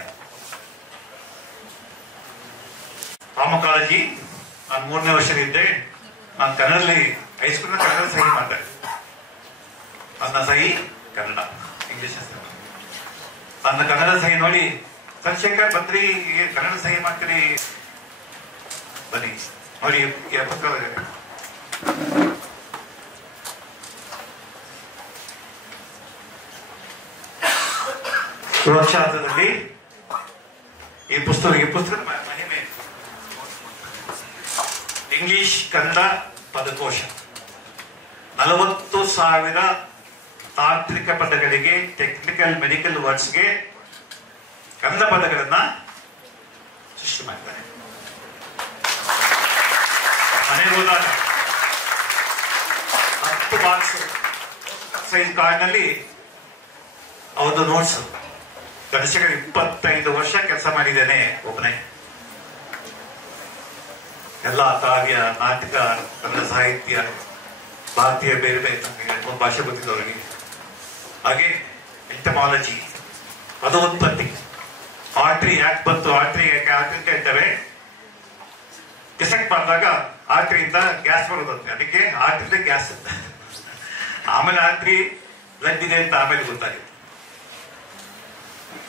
ಫಾರ್ಮಕಾಲಜಿ. ನಾನು 3ನೇ ವರ್ಷದಿದ್ದೆ. ನಾನು ಕನ್ನಡದಲ್ಲಿ ಹೈಸ್ಕೂಲ್ನ ಕನ್ನಡ ಸಹಿ ಮಾಡ್ದೆ. ನನ್ನ ಸಹಿ ಕನ್ನಡ, ಇಂಗ್ಲಿಷ್. ನನ್ನ ಕನ್ನಡ ಸಹಿ ನೋಡಿ, ಚಂದ್ರಶೇಖರ್ ಬಂದ್ರಿ, ಕನ್ನಡ ಸಹಿ ಮಾಡ್ತೀರಿ, ಬನ್ನಿ ನೋಡಿ ಪುಸ್ತಕ. ಸುರಕ್ಷಾರ್ಥದಲ್ಲಿ ಈ ಪುಸ್ತಕ ಮಹಿಮೆ. ಇಂಗ್ಲಿಷ್ ಕನ್ನಡ ಪದಕೋಶ, 40,000 ತಾಂತ್ರಿಕ ಪದಗಳಿಗೆ, ಟೆಕ್ನಿಕಲ್ ಮೆಡಿಕಲ್ ವರ್ಡ್ಸ್ಗೆ ಕನ್ನಡ ಪದಗಳನ್ನ ಸೃಷ್ಟಿ ಮಾಡಿದ್ದಾರೆ. ಮನೆಗೆ ಹೋದಾಗ 10 ಬಾಕ್ಸ್ ಸೈಜ್ ಕಾರ್ಡ್ನಲ್ಲಿ ಅವತ್ತು ನೋಟ್ಸ್. ಕನಿಷ್ಠ 25 ವರ್ಷ ಕೆಲಸ ಮಾಡಿದ್ದೇನೆ ಒಬ್ಬನೇ. ಎಲ್ಲ ಕಾವ್ಯ, ನಾಟಕ, ಕನ್ನಡ ಸಾಹಿತ್ಯ, ಭಾರತೀಯ ಬೇರೆ ಬೇರೆ ಭಾಷೆ ಗೊತ್ತಿದ್ದವರಿಗೆ. ಹಾಗೆ ಎಂಟಮಾಲಜಿ, ಪದೋತ್ಪತ್ತಿ, ಆರ್ಟ್ರಿ ಯಾಕೆ ಬಂತು, ಆರ್ಟ್ರಿ ಯಾಕೆ ಹೇಳ್ತೇವೆ, ಡಿಸೆಕ್ಟ್ ಮಾಡಿದಾಗ ಆರ್ಟ್ರಿಯಿಂದ ಗ್ಯಾಸ್ ಬರೋದಂತೆ, ಅದಕ್ಕೆ ಆರ್ಟ್ರಿಯಿಂದ ಗ್ಯಾಸ್ ಅಂತ. ಆಮೇಲೆ ಆರ್ಟ್ರಿ ಬ್ಲಡ್ ಇದೆ ಅಂತ ಆಮೇಲೆ ಗೊತ್ತಾಗಿತ್ತು.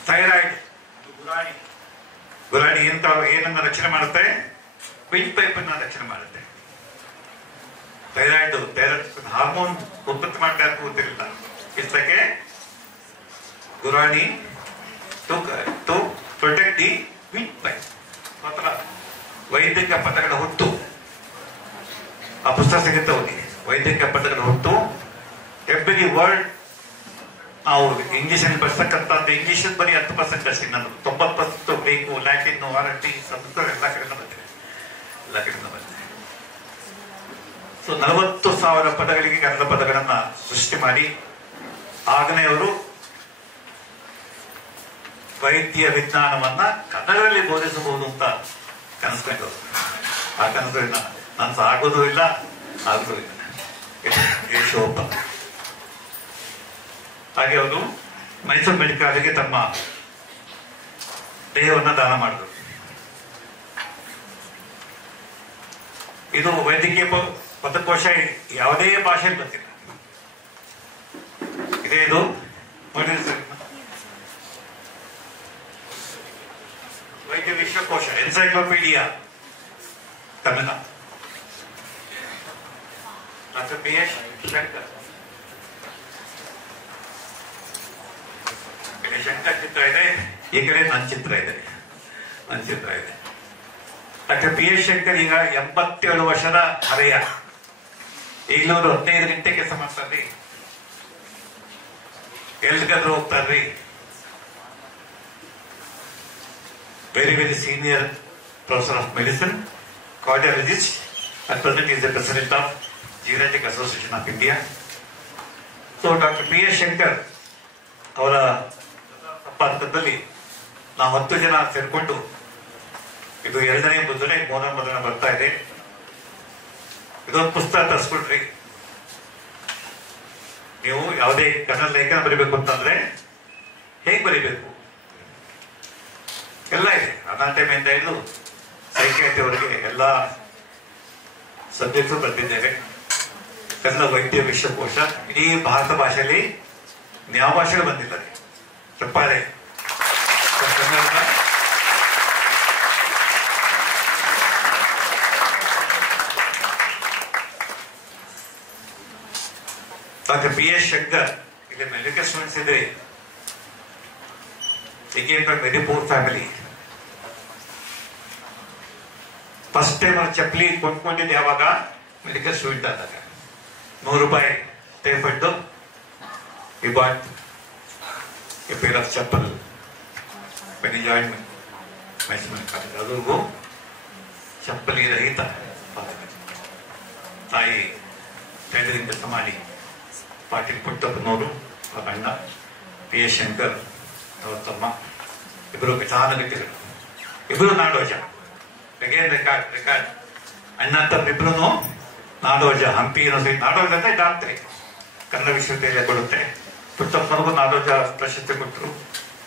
ಥೈರಾಯ್ಡ್, ಗುರಾಣಿ ಏನನ್ನ ರಚನೆ ಮಾಡುತ್ತೆ, ವಿಂಡ್ ಪೈಪ್ ಅನ್ನ ರಚನೆ ಮಾಡುತ್ತೆ. ಥೈರಾಯ್ಡ್ ಹಾರ್ಮೋನ್ ಉತ್ಪತ್ತಿ ಮಾಡ್ತಾ ಗೊತ್ತಿರಲಿಲ್ಲ. ಇದಕ್ಕೆ ಗುರಾಣಿ to protect the windpipe. ಮಾತ್ರ ವೈದ್ಯಕ ಪದಗಳ ಹುಟ್ಟು, ಆ ಪುಸ್ತಕ ಸಿಗುತ್ತೆ ಹೋಗಿ. ವೈದ್ಯಕ ಪದಗಳ ಹುಟ್ಟು, ಎವ್ರಿ ವರ್ಡ್. ನಾವು ಇಂಗ್ಲಿಷ್ ಅಲ್ಲಿ ಬರ್ತಕ್ಕಂಥದ್ದು ಇಂಗ್ಲಿಷ್ ಬರೀ 10% ಅಷ್ಟೇ, ನಾನು 90% ಬೇಕು. ಲ್ಯಾಟಿನ್, ವಾರಂಟಿ, ಸಂಸ್ಕೃತ ಎಲ್ಲ ಕಡೆಯಿಂದ ಬಂದಿದೆ, ಎಲ್ಲ ಕಡೆಯಿಂದ ಬಂದಿದೆ. ಸೊ 40,000 ಪದಗಳಿಗೆ ಕನ್ನಡ ಪದಗಳನ್ನ ಸೃಷ್ಟಿ ಮಾಡಿ ಆಗನೆಯವರು ವೈದ್ಯ ವಿಜ್ಞಾನವನ್ನ ಕನ್ನಡದಲ್ಲಿ ಬೋಧಿಸಬಹುದು ಅಂತ ಕನಸ್ಕೊಂಡವರು. ಆ ಕನಸನ್ನ ನಾನು ಆಗೋದು ಇಲ್ಲ, ಆಗೋದು ಇಲ್ಲ. ಯಶೋಪ ಹಾಗೆ ಅವರು ಮೈಸೂರು ಮೆಡಿಕಲ್ಗೆ ತಮ್ಮ ದೇಹವನ್ನ ದಾನ ಮಾಡಿದರು. ಇದು ವೈದ್ಯಕೀಯ ಪದಕೋಶ ಯಾವುದೇ ಭಾಷೆಯಲ್ಲಿ ಬಂದಿಲ್ಲ. ಇದೇ ಇದು ನೋಡಿರಿ ಸರ್, ವೈದ್ಯ ವಿಶ್ವಕೋಶ, encyclopedia Kannada, doctor PS Shankar. Shankar ಚಿತ್ರ ಇದೆ, ಈ ಕಡೆ ನನ್ನ ಚಿತ್ರ ಇದೆ. ಡಾಕ್ಟರ್ PS ಶಂಕರ್ ಈಗ 87 ವರ್ಷದ ಹರೆಯ. ಈಗಲೂ 15 ಗಂಟೆ ಕೆಲಸ ಮಾಡ್ತಾರ್ರಿ, ಎಲ್ಗಾದ್ರೂ ಹೋಗ್ತಾರ್ರಿ. Very very senior professor of medicine, cardiologist. At present is the president of geriatric association of India. So doctor PS Shankar ಅವರ ಸಂಪಾದಕದಲ್ಲಿ ನಾವು 10 ಜನ ಸೇರ್ಕೊಂಡು, ಇದು 2ನೇ ಮುದ್ರಣ, 3ನೇ ಮುದ್ರಣ ಬರ್ತಾ ಇದೆ. ಇದೊಂದು ಪುಸ್ತಕ ತರಿಸ್ಕೊಡ್ರಿ. ನೀವು ಯಾವುದೇ ಕನ್ನಡ ಲೇಖನ ಬರೀಬೇಕು ಅಂತಂದ್ರೆ ಹೇಗೆ ಬರೀಬೇಕು ಎಲ್ಲ ಇದೆ. ಅನಾಟಮಿಯಿಂದ ಹಿಡಿದು ಸೈಕ್ಯಾಟ್ರಿವರೆಗೆ ಎಲ್ಲ ಸಬ್ಜೆಕ್ಟ್ಸ್ ಬರೆದಿದ್ದೇವೆ. ಕನ್ನಡ ವೈದ್ಯ ವಿಶ್ವಕೋಶ ಇಡೀ ಭಾರತ ಭಾಷೆಯಲ್ಲಿ ಯಾವ ಭಾಷೆಗೆ ಬಂದಿಲ್ಲ ರೀ. ಚಪ್ಪಾಳೆ. ಡಾಕ್ಟರ್ PS ಶಂಕರ್ ಇಲ್ಲಿ ಮೆಡಿಕಲ್ ಸ್ಟೂಡೆಂಟ್ಸ್ ಇದ್ರೆ, very poor family. First time ಅವ್ರು ಚಪ್ಪಲಿ ಕೊಂಡ್ಕೊಂಡಿದ್ದು ಯಾವಾಗ, ಮೆಡಿಕಲ್ ಸ್ಟೂಡೆಂಟ್ ಆದಾಗ. 100 ರೂಪಾಯಿ typhoid he bought a pair of chappal when he joined Mysore college. ಅದುಗೂ ಚಪ್ಪಲಿ ರಹಿತ ತಾಯಿ ಟೈಲರಿಂಗ್ ಕೆಲಸ ಮಾಡಿ ಪಾಟೀಲ್ ಪುಟ್ಟಪ್ಪನವರು, ಅವರ ಅಣ್ಣ PS ಶಂಕರ್ ಅವರ ತಮ್ಮ, ಇಬ್ಬರು ಚಾಲಗಟ್ಟಿಗಳು, ಇಬ್ಬರು ನಾಡೋಜ. ಅಗೇನ್ ರೆಕಾರ್ಡ್ ಅಣ್ಣ ತಮ್ಮಿಬ್ರು ನಾಡೋಜ. ಹಂಪಿ ಯೂನಿವರ್ಸಿಟಿ ನಾಡೋಜ ಅಂದ್ರೆ ಡಾಕ್ಟ್ರಿ, ಕನ್ನಡ ವಿಶ್ವವಿದ್ಯಾಲಯ ಕೊಡುತ್ತೆ. ಪುಟ್ಟಪ್ಪನವ್ರಿಗೂ ನಾಡೋಜ ಪ್ರಶಸ್ತಿ ಕೊಟ್ಟರು.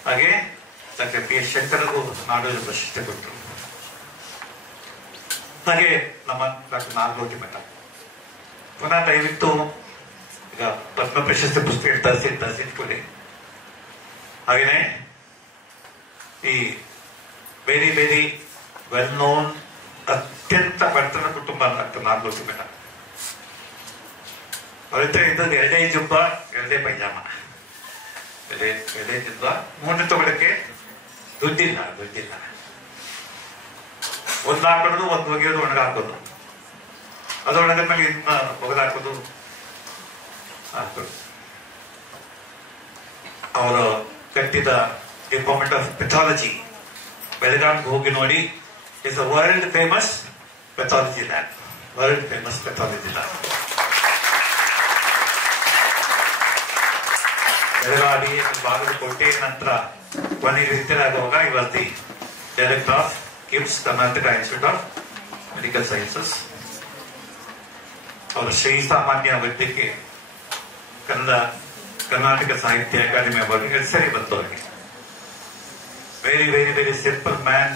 ಹಾಗೆ ಡಾಕ್ಟರ್ PS ಶಂಕರ್ಗೂ ನಾಡೋಜ ಪ್ರಶಸ್ತಿ ಕೊಟ್ಟರು. ಹಾಗೆ ನಮ್ಮ ಡಾಕ್ಟರ್ ನಾಗಲೋಟಿ ಮಠ ಪುನಃ ದಯವಿಟ್ಟು ಈಗ ಪದ್ಮ ಪ್ರಶಸ್ತಿ ಪುಸ್ತಕ ತರಿಸಿಟ್ಕೊಳ್ಳಿ. ಹಾಗೇನೆ ಈ ವೆರಿ ವೆರಿ ವೆಲ್ ನೋನ್ ಅತ್ಯಂತ ಬಡತನ ಕುಟುಂಬ ಡಾಕ್ಟರ್ ನಾಗಲೋಟಿ ಮಠ. ಅವ್ರ ಹತ್ರ ಇದ್ದದ್ದು 2 ಜುಬ್ಬ, 2 ಪೈಜಾಮ, 2 ಜುಬ್ಬ, 3 ತಗೊಳಕ್ಕೆ ದುಡ್ಡಿಲ್ಲ. ಒಂದು ಹಾಕೋದು, ಒಂದು ಒಗೆಯೋದು, ಒಣಗ ಹಾಕೋದು. ಅದರೊಳಗೆ ಮೇಲೆ ಇನ್ನ ಒಗೆದಾಕೋದು ಆಗ್ತದೆ. ಅವರು ಕಟ್ಟಿದ ಡಿಪಾರ್ಟ್ಮೆಂಟ್ ಆಫ್ ಪೆಥಾಲಜಿ ಬೆಳಗಾವಿಗೆ ಹೋಗಿ ನೋಡಿ. It's a world famous pathology lab. World famous pathology lab. Belagavi, Bagalkote, ನಂತರ ಕೊನೆಗೆ ರಿಟೈರಾಗುವಾಗ ಇವತ್ತು director of KIMS Karnataka institute of medical sciences. ಅವರ ಶ್ರೀಸಾಮಾನ್ಯ ವೈದ್ಯಕ್ಕೆ ಕರ್ನಾಟಕ ಸಾಹಿತ್ಯ ಅಕಾಡೆಮಿ ಅವಾರ್ಡ್ 2 ಸರಿ ಬಂತು ಅವರಿಗೆ. Very very very simple man.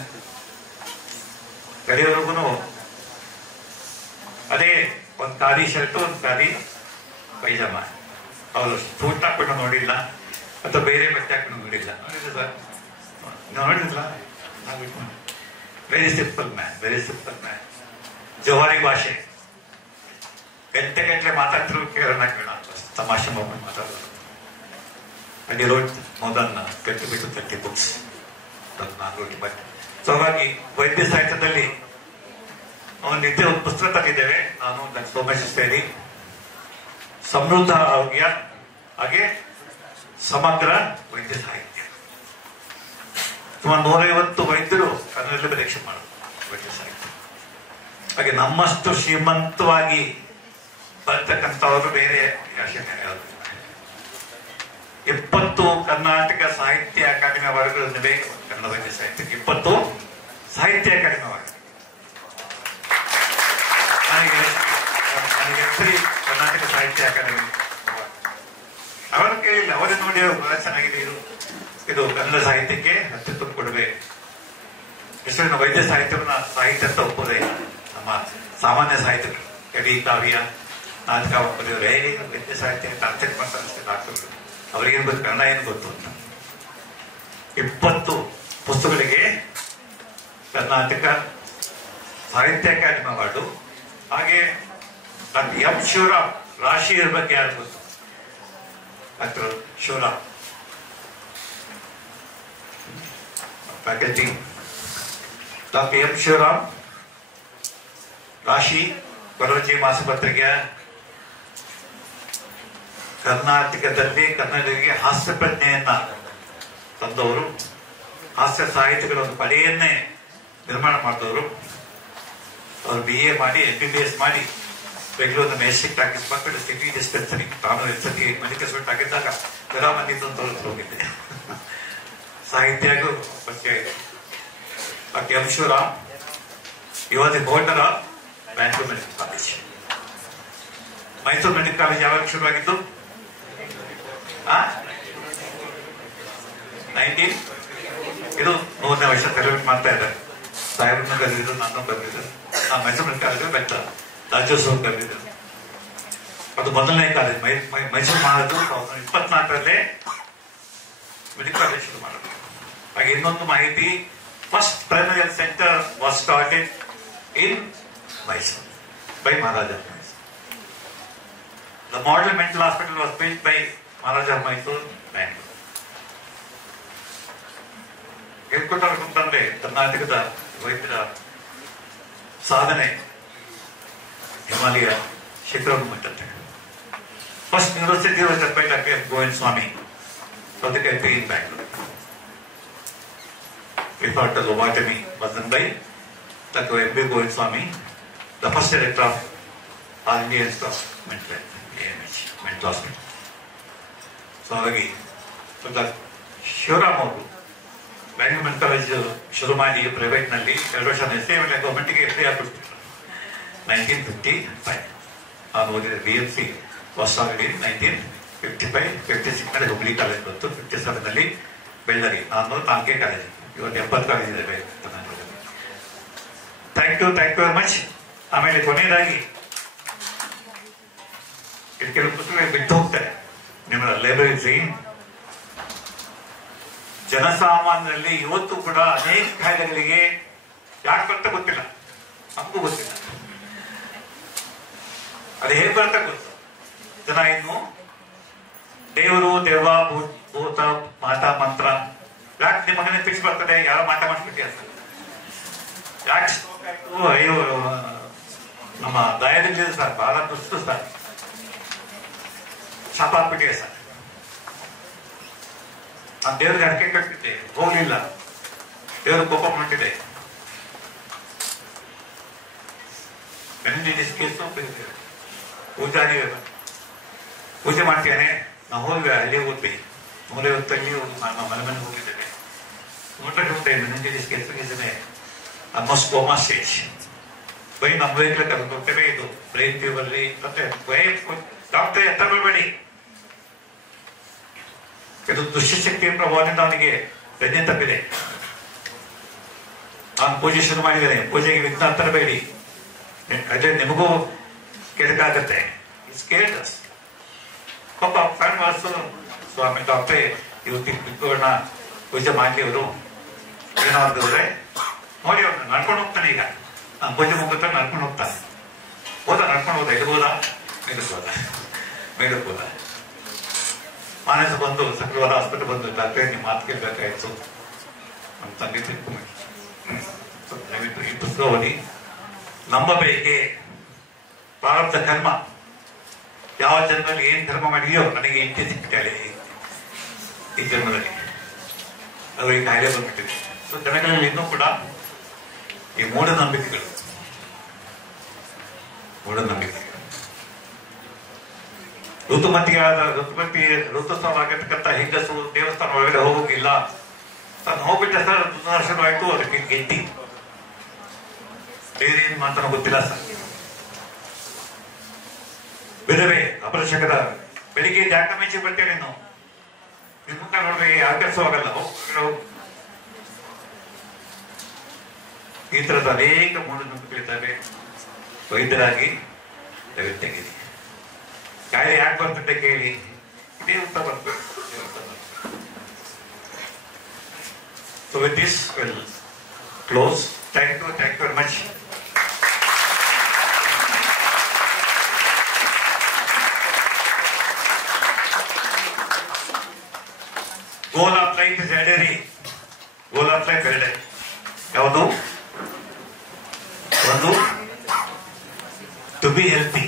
ಕಡೆಯವರೆಗೂ ಅದೇ ಒಂದು ಖಾದಿ ಶರ್ಟ್, ಒಂದು ಖಾದಿ ಪೈಜಾಮ. ಅವರು ಸೂಟ್ ಹಾಕೊಂಡು ನೋಡಿಲ್ಲ ಅಥವಾ ಬೇರೆ ಬಟ್ಟೆ ಹಾಕೊಂಡು ನೋಡಿಲ್ಲ. ನೋಡಿದ್ರ very simple man, very simple man. ಜವಾರಿ ಭಾಷೆ, ಗಂಟೆ ಮಾತಾಡ್ತಿರು ಕೇಳೋಣ ತಮಾಷೆ ಮಾಡ್ಕೊಂಡು ಮಾತಾಡೋದು. ಅಂಡ್ ಈ ರೋಡ್ ಮೊದನ್ನ 30 ಬುಕ್ಸ್ ನಾನು ರೋಟಿ. ಬಟ್ ಸೊ ಹಾಗಾಗಿ ವೈದ್ಯ ಸಾಹಿತ್ಯದಲ್ಲಿ ಒಂದು ಪುಸ್ತಕ ತಂದಿದ್ದೇವೆ ನಾನು, ಸೋಮೇಶ್ ಸೇರಿ. ಸಮೃದ್ಧ ಆರೋಗ್ಯ, ಹಾಗೆ ಸಮಗ್ರ ವೈದ್ಯ ಸಾಹಿತ್ಯ. ಸುಮಾರು 150 ವೈದ್ಯರು ಕನ್ನಡದಲ್ಲಿ ಪರೀಕ್ಷೆ ಮಾಡೋದು ವೈದ್ಯ ಸಾಹಿತ್ಯ. ಹಾಗೆ ನಮ್ಮಷ್ಟು ಶ್ರೀಮಂತವಾಗಿ ಬರ್ತಕ್ಕಂಥವರು ಬೇರೆ ಯಾರು. 20 ಕರ್ನಾಟಕ ಸಾಹಿತ್ಯ ಅಕಾಡೆಮಿ ಅವಾರ್ಡ್ಗಳಿವೆ ಕನ್ನಡ ವೈದ್ಯ ಸಾಹಿತ್ಯಕ್ಕೆ. 20 ಸಾಹಿತ್ಯ ಅಕಾಡೆಮಿ ಅವಾರ್ಡ್. ನನಗೆ ಕರ್ನಾಟಕ ಸಾಹಿತ್ಯ ಅಕಾಡೆಮಿ ಅವರು ಕೇಳಿಲ್ಲ, ಅವರೇ ನೋಡಿ ಅವರು ಬಹಳ ಚೆನ್ನಾಗಿದೆ, ಇದು ಕನ್ನಡ ಸಾಹಿತ್ಯಕ್ಕೆ ಅತ್ಯುತ್ತಮ ಕೊಡುಗೆ. ಎಷ್ಟು ವೈದ್ಯ ಸಾಹಿತ್ಯವನ್ನ ಸಾಹಿತ್ಯ ಅಂತ ಒಪ್ಪೋದೇ. ನಮ್ಮ ಸಾಮಾನ್ಯ ಸಾಹಿತ್ಯಗಳು ಕವಿ, ಕಾವ್ಯ, ನಾಟಕ ಬರೆಯೋರು ವೈದ್ಯ ಸಾಹಿತ್ಯ ಅರ್ಚನೆ ಮಾಡ್ತಾರೆ ಡಾಕ್ಟರ್ಗಳು. ಅವರಿಗೇನು ಗೊತ್ತು, ಕನ್ನಡ ಏನು ಗೊತ್ತು ಅಂತ. 20 ಪುಸ್ತಕಗಳಿಗೆ ಕರ್ನಾಟಕ ಸಾಹಿತ್ಯ ಅಕಾಡೆಮಿ ಅವಾರ್ಡು. ಹಾಗೆ ಡಾಕ್ಟರ್ ಎಂ ಶಿವರಾಮ್, ರಾಶಿಯರ ಬಗ್ಗೆ ಯಾರು ಗೊತ್ತು? Doctor Shivaram faculty. Doctor M Shivaram ರಾಶಿ ಕೊರವಜಿ ಮಾಸಪತ್ರಿಕೆಯ ಕರ್ನಾಟಕದಲ್ಲಿ ಕನ್ನಡಿಗರಿಗೆ ಹಾಸ್ಯ ಪ್ರಜ್ಞೆಯನ್ನ ತಂದವರು, ಹಾಸ್ಯ ಸಾಹಿತ್ಯಗಳ ಒಂದು ಪಡೆಯನ್ನೇ ನಿರ್ಮಾಣ ಮಾಡಿದವರು. ಅವರು BA ಮಾಡಿ MBBS ಮಾಡಿ ಬೆಂಗಳೂರಿನ ಮೆಜೆಸ್ಟಿಕ್ ಟಾಕೀಸ್ ಮಕ್ಕಳು ಸಿಟಿ ಡಿಸ್ಪೆನ್ಸರಿ, ತಾನು ಎಚ್ಚರಿಕೆ ಮೆಡಿಕಲ್ ಸ್ಟೋರ್ ಆಗಿದ್ದಾಗ ವಿರಾಮಂದಿದ್ದು ಅಂತ ಹೋಗಿದ್ದೆ. ಸಾಹಿತ್ಯಗೂ ಪರಿಚಯ ಇದೆ. ಡಾಕ್ಟರ್ ಎಂ ಶಿವರಾಮ್ ಇವತ್ತು founder of Bangalore medical college. Mysuru medical college ಯಾವಾಗ ಶುರುವಾಗಿದ್ದು? 19 ಇದು 100ನೇ ವರ್ಷ ಸೆಲೆಬ್ರೇಟ್ ಮಾಡ್ತಾ ಇದ್ದಾರೆ. ಸಾಹೇಬ್ರನ್ನ ಕರೆದಿದ್ರು, ನಾನು ಕರೆದಿದ್ರು. ನಾನು ಮೈಸೂರು ಮೆಡಿಕಲ್ ಕಾಲೇಜ್ ಬೆಟ್ಟ ರಾಜ್ಯೋತ್ಸವ ಕರೆದಿದ್ರು. ಅದು ಮೊದಲನೇ ಕಾಲೇಜ್. ಮೈಸೂರು ಮಾಡೋದು 2024 ಮೆಡಿಕಲ್ ಕಾಲೇಜ್ ಶುರು ಮಾಡೋದು. ಹಾಗೆ ಇನ್ನೊಂದು ಮಾಹಿತಿ, first primary health centre was started in Mysuru by Maharaja. The model mental hospital was built by Maharaja Mysore, Bangalore. ಹೇಳ್ಕೊಟ್ಟಂದ್ರೆ ಕರ್ನಾಟಕದ ವೈದ್ಯರ ಸಾಧನೆ ಹಿಮಾಲಯ ಶಿಖರವನ್ನು ಮುಟ್ಟುತ್ತೆ. First university was set by Dr. Govind Swami, Public Health in Bangalore. Reported lobotomy was done by Dr. M.B. Govind Swami, the first director of All India Institute of Mental Health, AMH, Mental Hospital. So ಹಾಗಾಗಿ ಶಿವರಾಮ್ ಅವರು Bangalore medical college ಶುರು ಮಾಡಿ private ನಲ್ಲಿ 2 ವರ್ಷ ಸೇವೆ ಗೌರ್ಮೆಂಟ್ಗೆ free ಆಗ್ಬಿಡ್ತಿದ್ರು. 1955 ನಾನು ಓದಿದೆ. BMC was already 1955, 56 ನಲ್ಲಿ ಹುಬ್ಳಿ ಕಾಲೇಜ್ ಬಂತು. 57 ಬೆಳ್ಳರಿ, ನಾನು 4ನೇ ಕಾಲೇಜ್. ಇವತ್ತು 70 ಕಾಲೇಜ್ ಇದೆ ಕರ್ನಾಟಕದಲ್ಲಿ. Thank you very much. ಆಮೇಲೆ ಕೊನೆಯದಾಗಿ ಕೆಲವು ಪುಸ್ತಕ ಬಿಟ್ಟು ಹೋಗ್ತಾರೆ ನಿಮ್ಮ ಲೈಬ್ರರಿ. ಜನಸಾಮಾನ್ಯರಲ್ಲಿ ಇವತ್ತು ಕೂಡ ಅನೇಕ ಕಾಯಿಲೆಗಳಿಗೆ ಯಾಕೆ ಬರ್ತಾ ಗೊತ್ತಿಲ್ಲ, ನಮಗೂ ಗೊತ್ತಿಲ್ಲ. ಅದು ಹೇಗೆ ಬರ್ತಾ ಗೊತ್ತು. ಜನ ಇನ್ನು ದೇವರು, ದೆವ್ವ, ಭೂತ, ಮಾಟ, ಮಂತ್ರ ಯಾಕೆ ನಿಮ್ಮ ಮಗನೇ ಫಿಕ್ಸ್ ಬರ್ತದೆ, ಯಾರೋ ಮಾಟ ಮಾಡಿಸ್ಬಿಟ್ಟು ಅಂತ ಯಾಕೆ ಅಯ್ಯೋ ನಮ್ಮ ದಯದಿಂದ ಸರ್ ಬಹಳ ದುಸ್ತು ಸರ್, ಶಾಪಾತ್ಬಿಟ್ಟಿದೆ ಸರ್. ನಾನು ದೇವ್ರಿಗೆ ಅಡಿಕೆ ಕಟ್ಟಿದ್ದೆ, ಹೋಗ್ಲಿಲ್ಲ, ದೇವ್ರ ಕೋಪ ಮಾಡಿದೆ. ಕೇಸು ಪೂಜಾರಿ ಪೂಜೆ ಮಾಡ್ತೇನೆ, ನಾವು ಹೋದ್ವಿ, ಅಲ್ಲಿ ಹೋದ್ವಿ, 150 ನಮ್ಮ ಮನೆ ಹೋಗಿದ್ದೇವೆ. ಕೇಸೇ ಆಲ್ಮೋಸ್ಟ್ ಕೋಮಾ ಸ್ಟೇಜ್. ಬೈ ನಮ್ಮ ವೆಹಿಕಲ್ ಕರ್ಕೊಡ್ತೇವೆ, ಇದು ಬ್ರೈನ್ ಟ್ಯೂಬಲ್ಲಿ ಮತ್ತೆ ಡಾಕ್ಟರ್ ಎತ್ತ ಬರಬೇಡಿ, ಇದು ದುಷ್ಟಶಕ್ತಿಯ ಪ್ರಭಾವದಿಂದ ಅವನಿಗೆ ಬೆನ್ನೆ ತಪ್ಪಿದೆ. ಅವನು ಪೂಜೆ ಶುರು ಮಾಡಿದ್ದೇನೆ, ಪೂಜೆಗೆ ವಿಘ್ನ ತರಬೇಡಿ, ಅದೇ ನಿಮಗೂ ಕೆಡಕಾಗತ್ತೆ. ಪಾಪ ಫ್ರೆಂಡ್ ವಾಸು ಸ್ವಾಮಿ ಡಾಕ್ಟ್ರೇ ಇವತ್ತು ಬಿಕ್ಕುಗಳನ್ನ ಪೂಜೆ ಮಾಡಿ ಅವರು ಏನಾದ್ರೆ ನೋಡಿ, ಅವ್ರನ್ನ ನಡ್ಕೊಂಡು ಹೋಗ್ತಾನೆ. ಈಗ ನಾನು ಪೂಜೆ ಮುಗಿತ ನಡ್ಕೊಂಡು ಹೋಗ್ತಾನೆ. ನಡ್ಕೊಂಡು ಹೋದ, ಎಲ್ಬೋದ ಮೇಲಕ್ಕೋದ ಮಾನಸ ಬಂದು ಸಕಲವಾದ ಹಾಸ್ಪಿಟಲ್ ಬಂದು, ಡಾಕ್ಟ್ರೇ ನಿಮ್ಮ ಮಾತು ಕೇಳಬೇಕಾಯ್ತು, ನಮ್ಮ ತಂದೆ ತಿಳ್ಕೊಂಡು ದಯವಿಟ್ಟು ಈ ಪುಸ್ತಕ ಓದಿ. ನಂಬಬೇಕೆ ಪ್ರಾರಬ್ಧ ಕರ್ಮ, ಯಾವ ಜನ್ಮದಲ್ಲಿ ಏನ್ ಧರ್ಮ ಮಾಡಿದೆಯೋ ನನಗೆ ಹೆಂಡತಿ ಸಿಕ್ಕಿದ್ದಾಳೆ ಈ ಜನ್ಮದಲ್ಲಿ, ಅವರಿಗೆ ಕಾಯಿಲೆ ಬಂದ್ಬಿಟ್ಟಿದೆ. ಸೊ ಜನಗಳಲ್ಲಿ ಇನ್ನೂ ಕೂಡ ಈ ಮೂಢನಂಬಿಕೆಗಳು ಋತುಸ್ರಾವ ಆಗಿರ್ತಕ್ಕಂಥ ಹೆಂಗಸು ದೇವಸ್ಥಾನ ಒಳಗಡೆ ಹೋಗೋಗಿಲ್ಲ, ತಾನು ಹೋಗ್ಬಿಟ್ಟೆ ಸರ್, ಋತುದರ್ಶನ ಆಯ್ತು, ಅದಕ್ಕೆ ಗೆದ್ದಿ ಬೇರೆ ಏನ್ ಮಾತನೋ ಗೊತ್ತಿಲ್ಲ ಸರ್. ವಿಧವೆ ಅಪರಶಕರ ಬೆಳಿಗ್ಗೆ ಜಾಕ ಮೇಚೆ ಬರ್ತೇನೆ, ನಾವು ನಿಮ್ಮ ಮುಖ ನೋಡ್ರಿ ಯಾವ ಕೆಲಸ ಆಗಲ್ಲ. ಈ ತರದ ಅನೇಕ ಮೂಢನಂಬಿಕೆಗಳಿದ್ದಾವೆ. ವೈದ್ಯರಾಗಿ ದಯವಿಟ್ಟು ಕಾಯಿಲೆ ಯಾಕೆ ಬರ್ತದೆ ಕೇಳಿ, ಇದೇ ಉತ್ತರ ಬರ್ತದೆ. So with this we'll close. Thank you very much. Goal of life is elderly. Goal of life elderly. ಯಾವುದು? ಒಂದು ಟು ಬಿ ಹೆಲ್ತಿ,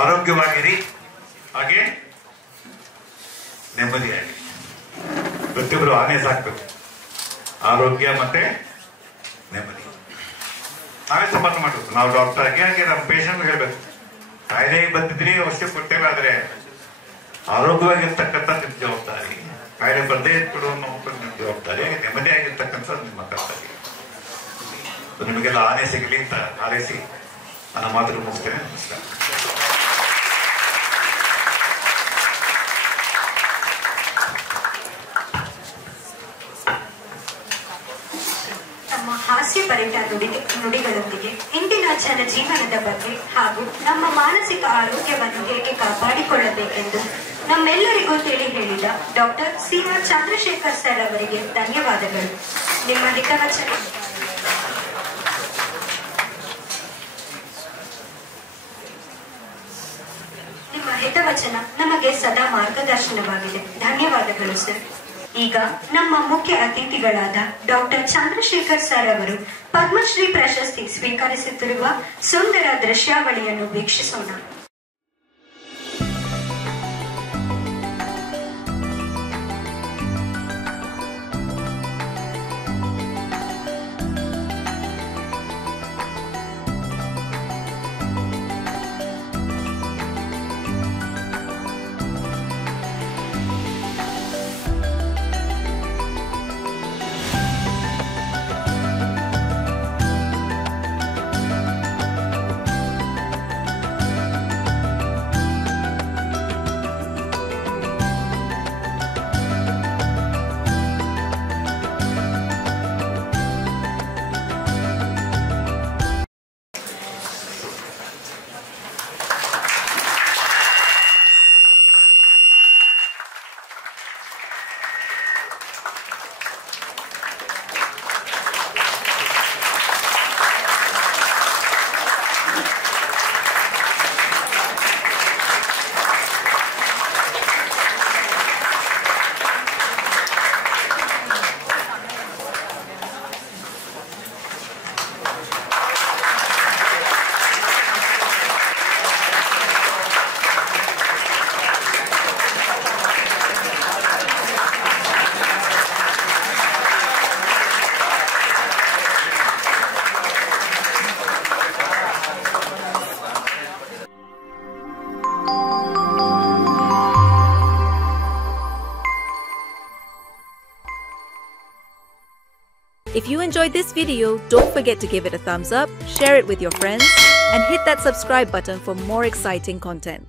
ಆರೋಗ್ಯವಾಗಿರಿ, ಹಾಗೆ ನೆಮ್ಮದಿಯಾಗಿ. ಪ್ರತಿಯೊಬ್ಬರು ಆನೆ ಸಾಕ್ಬೇಕು, ಆರೋಗ್ಯ ಮತ್ತೆ ನೆಮ್ಮದಿ. ನಾವೇ ಸಂಪಾದನೆ ಮಾಡಬೇಕು. ನಾವು ಡಾಕ್ಟರ್ ಆಗಿ ಹಾಗೆ ನಮ್ಮ ಪೇಷಂಟ್ ಹೇಳ್ಬೇಕು, ಕಾಯಿಲೆ ಬಂದಿದ್ರಿ ಔಷಧಿ ಕೊಟ್ಟೇವೆ, ಆದ್ರೆ ಆರೋಗ್ಯವಾಗಿರ್ತಕ್ಕಂಥ ನಿಮ್ಮ ಜವಾಬ್ದಾರಿ, ಕಾಯಿಲೆ ಬರ್ದೇ ಕೊಡುವ ನಿಮ್ಮ ಜವಾಬ್ದಾರಿ, ನೆಮ್ಮದಿಯಾಗಿರ್ತಕ್ಕಂಥ ನಿಮ್ಮ ಕರ್ತವ್ಯ. ನಿಮಗೆಲ್ಲ ಆನೆ ಸಿಗಲಿ ಅಂತ ಹಾರೈಸಿ ನನ್ನ ಮಾತು ಮುಗಿಸ್ತೇನೆ. ನಮಸ್ಕಾರ. ಹಾಸ್ಯಭರಿತ ನುಡಿಗಳೊಂದಿಗೆ ಇಂದಿನ ಜನಜೀವನದ ಬಗ್ಗೆ ಹಾಗೂ ನಮ್ಮ ಮಾನಸಿಕ ಆರೋಗ್ಯವನ್ನು ಹೇಗೆ ಕಾಪಾಡಿಕೊಳ್ಳಬೇಕೆಂದು ನಮ್ಮೆಲ್ಲರಿಗೂ ತಿಳಿ ಹೇಳಿದ ಡಾಕ್ಟರ್ ಸಿ.ಆರ್. ಚಂದ್ರಶೇಖರ್ ಸರ್ ಅವರಿಗೆ ಧನ್ಯವಾದಗಳು. ನಿಮ್ಮ ಹಿತವಚನ ನಮಗೆ ಸದಾ ಮಾರ್ಗದರ್ಶನವಾಗಿದೆ. ಧನ್ಯವಾದಗಳು ಸರ್. ಈಗ ನಮ್ಮ ಮುಖ್ಯ ಅತಿಥಿಗಳಾದ ಡಾಕ್ಟರ್ ಚಂದ್ರಶೇಖರ್ ಸರ್ ಅವರು ಪದ್ಮಶ್ರೀ ಪ್ರಶಸ್ತಿ ಸ್ವೀಕರಿಸುತ್ತಿರುವ ಸುಂದರ ದೃಶ್ಯಾವಳಿಯನ್ನು ವೀಕ್ಷಿಸೋಣ. If you enjoyed this video, don't forget to give it a thumbs up, share it with your friends, and hit that subscribe button for more exciting content.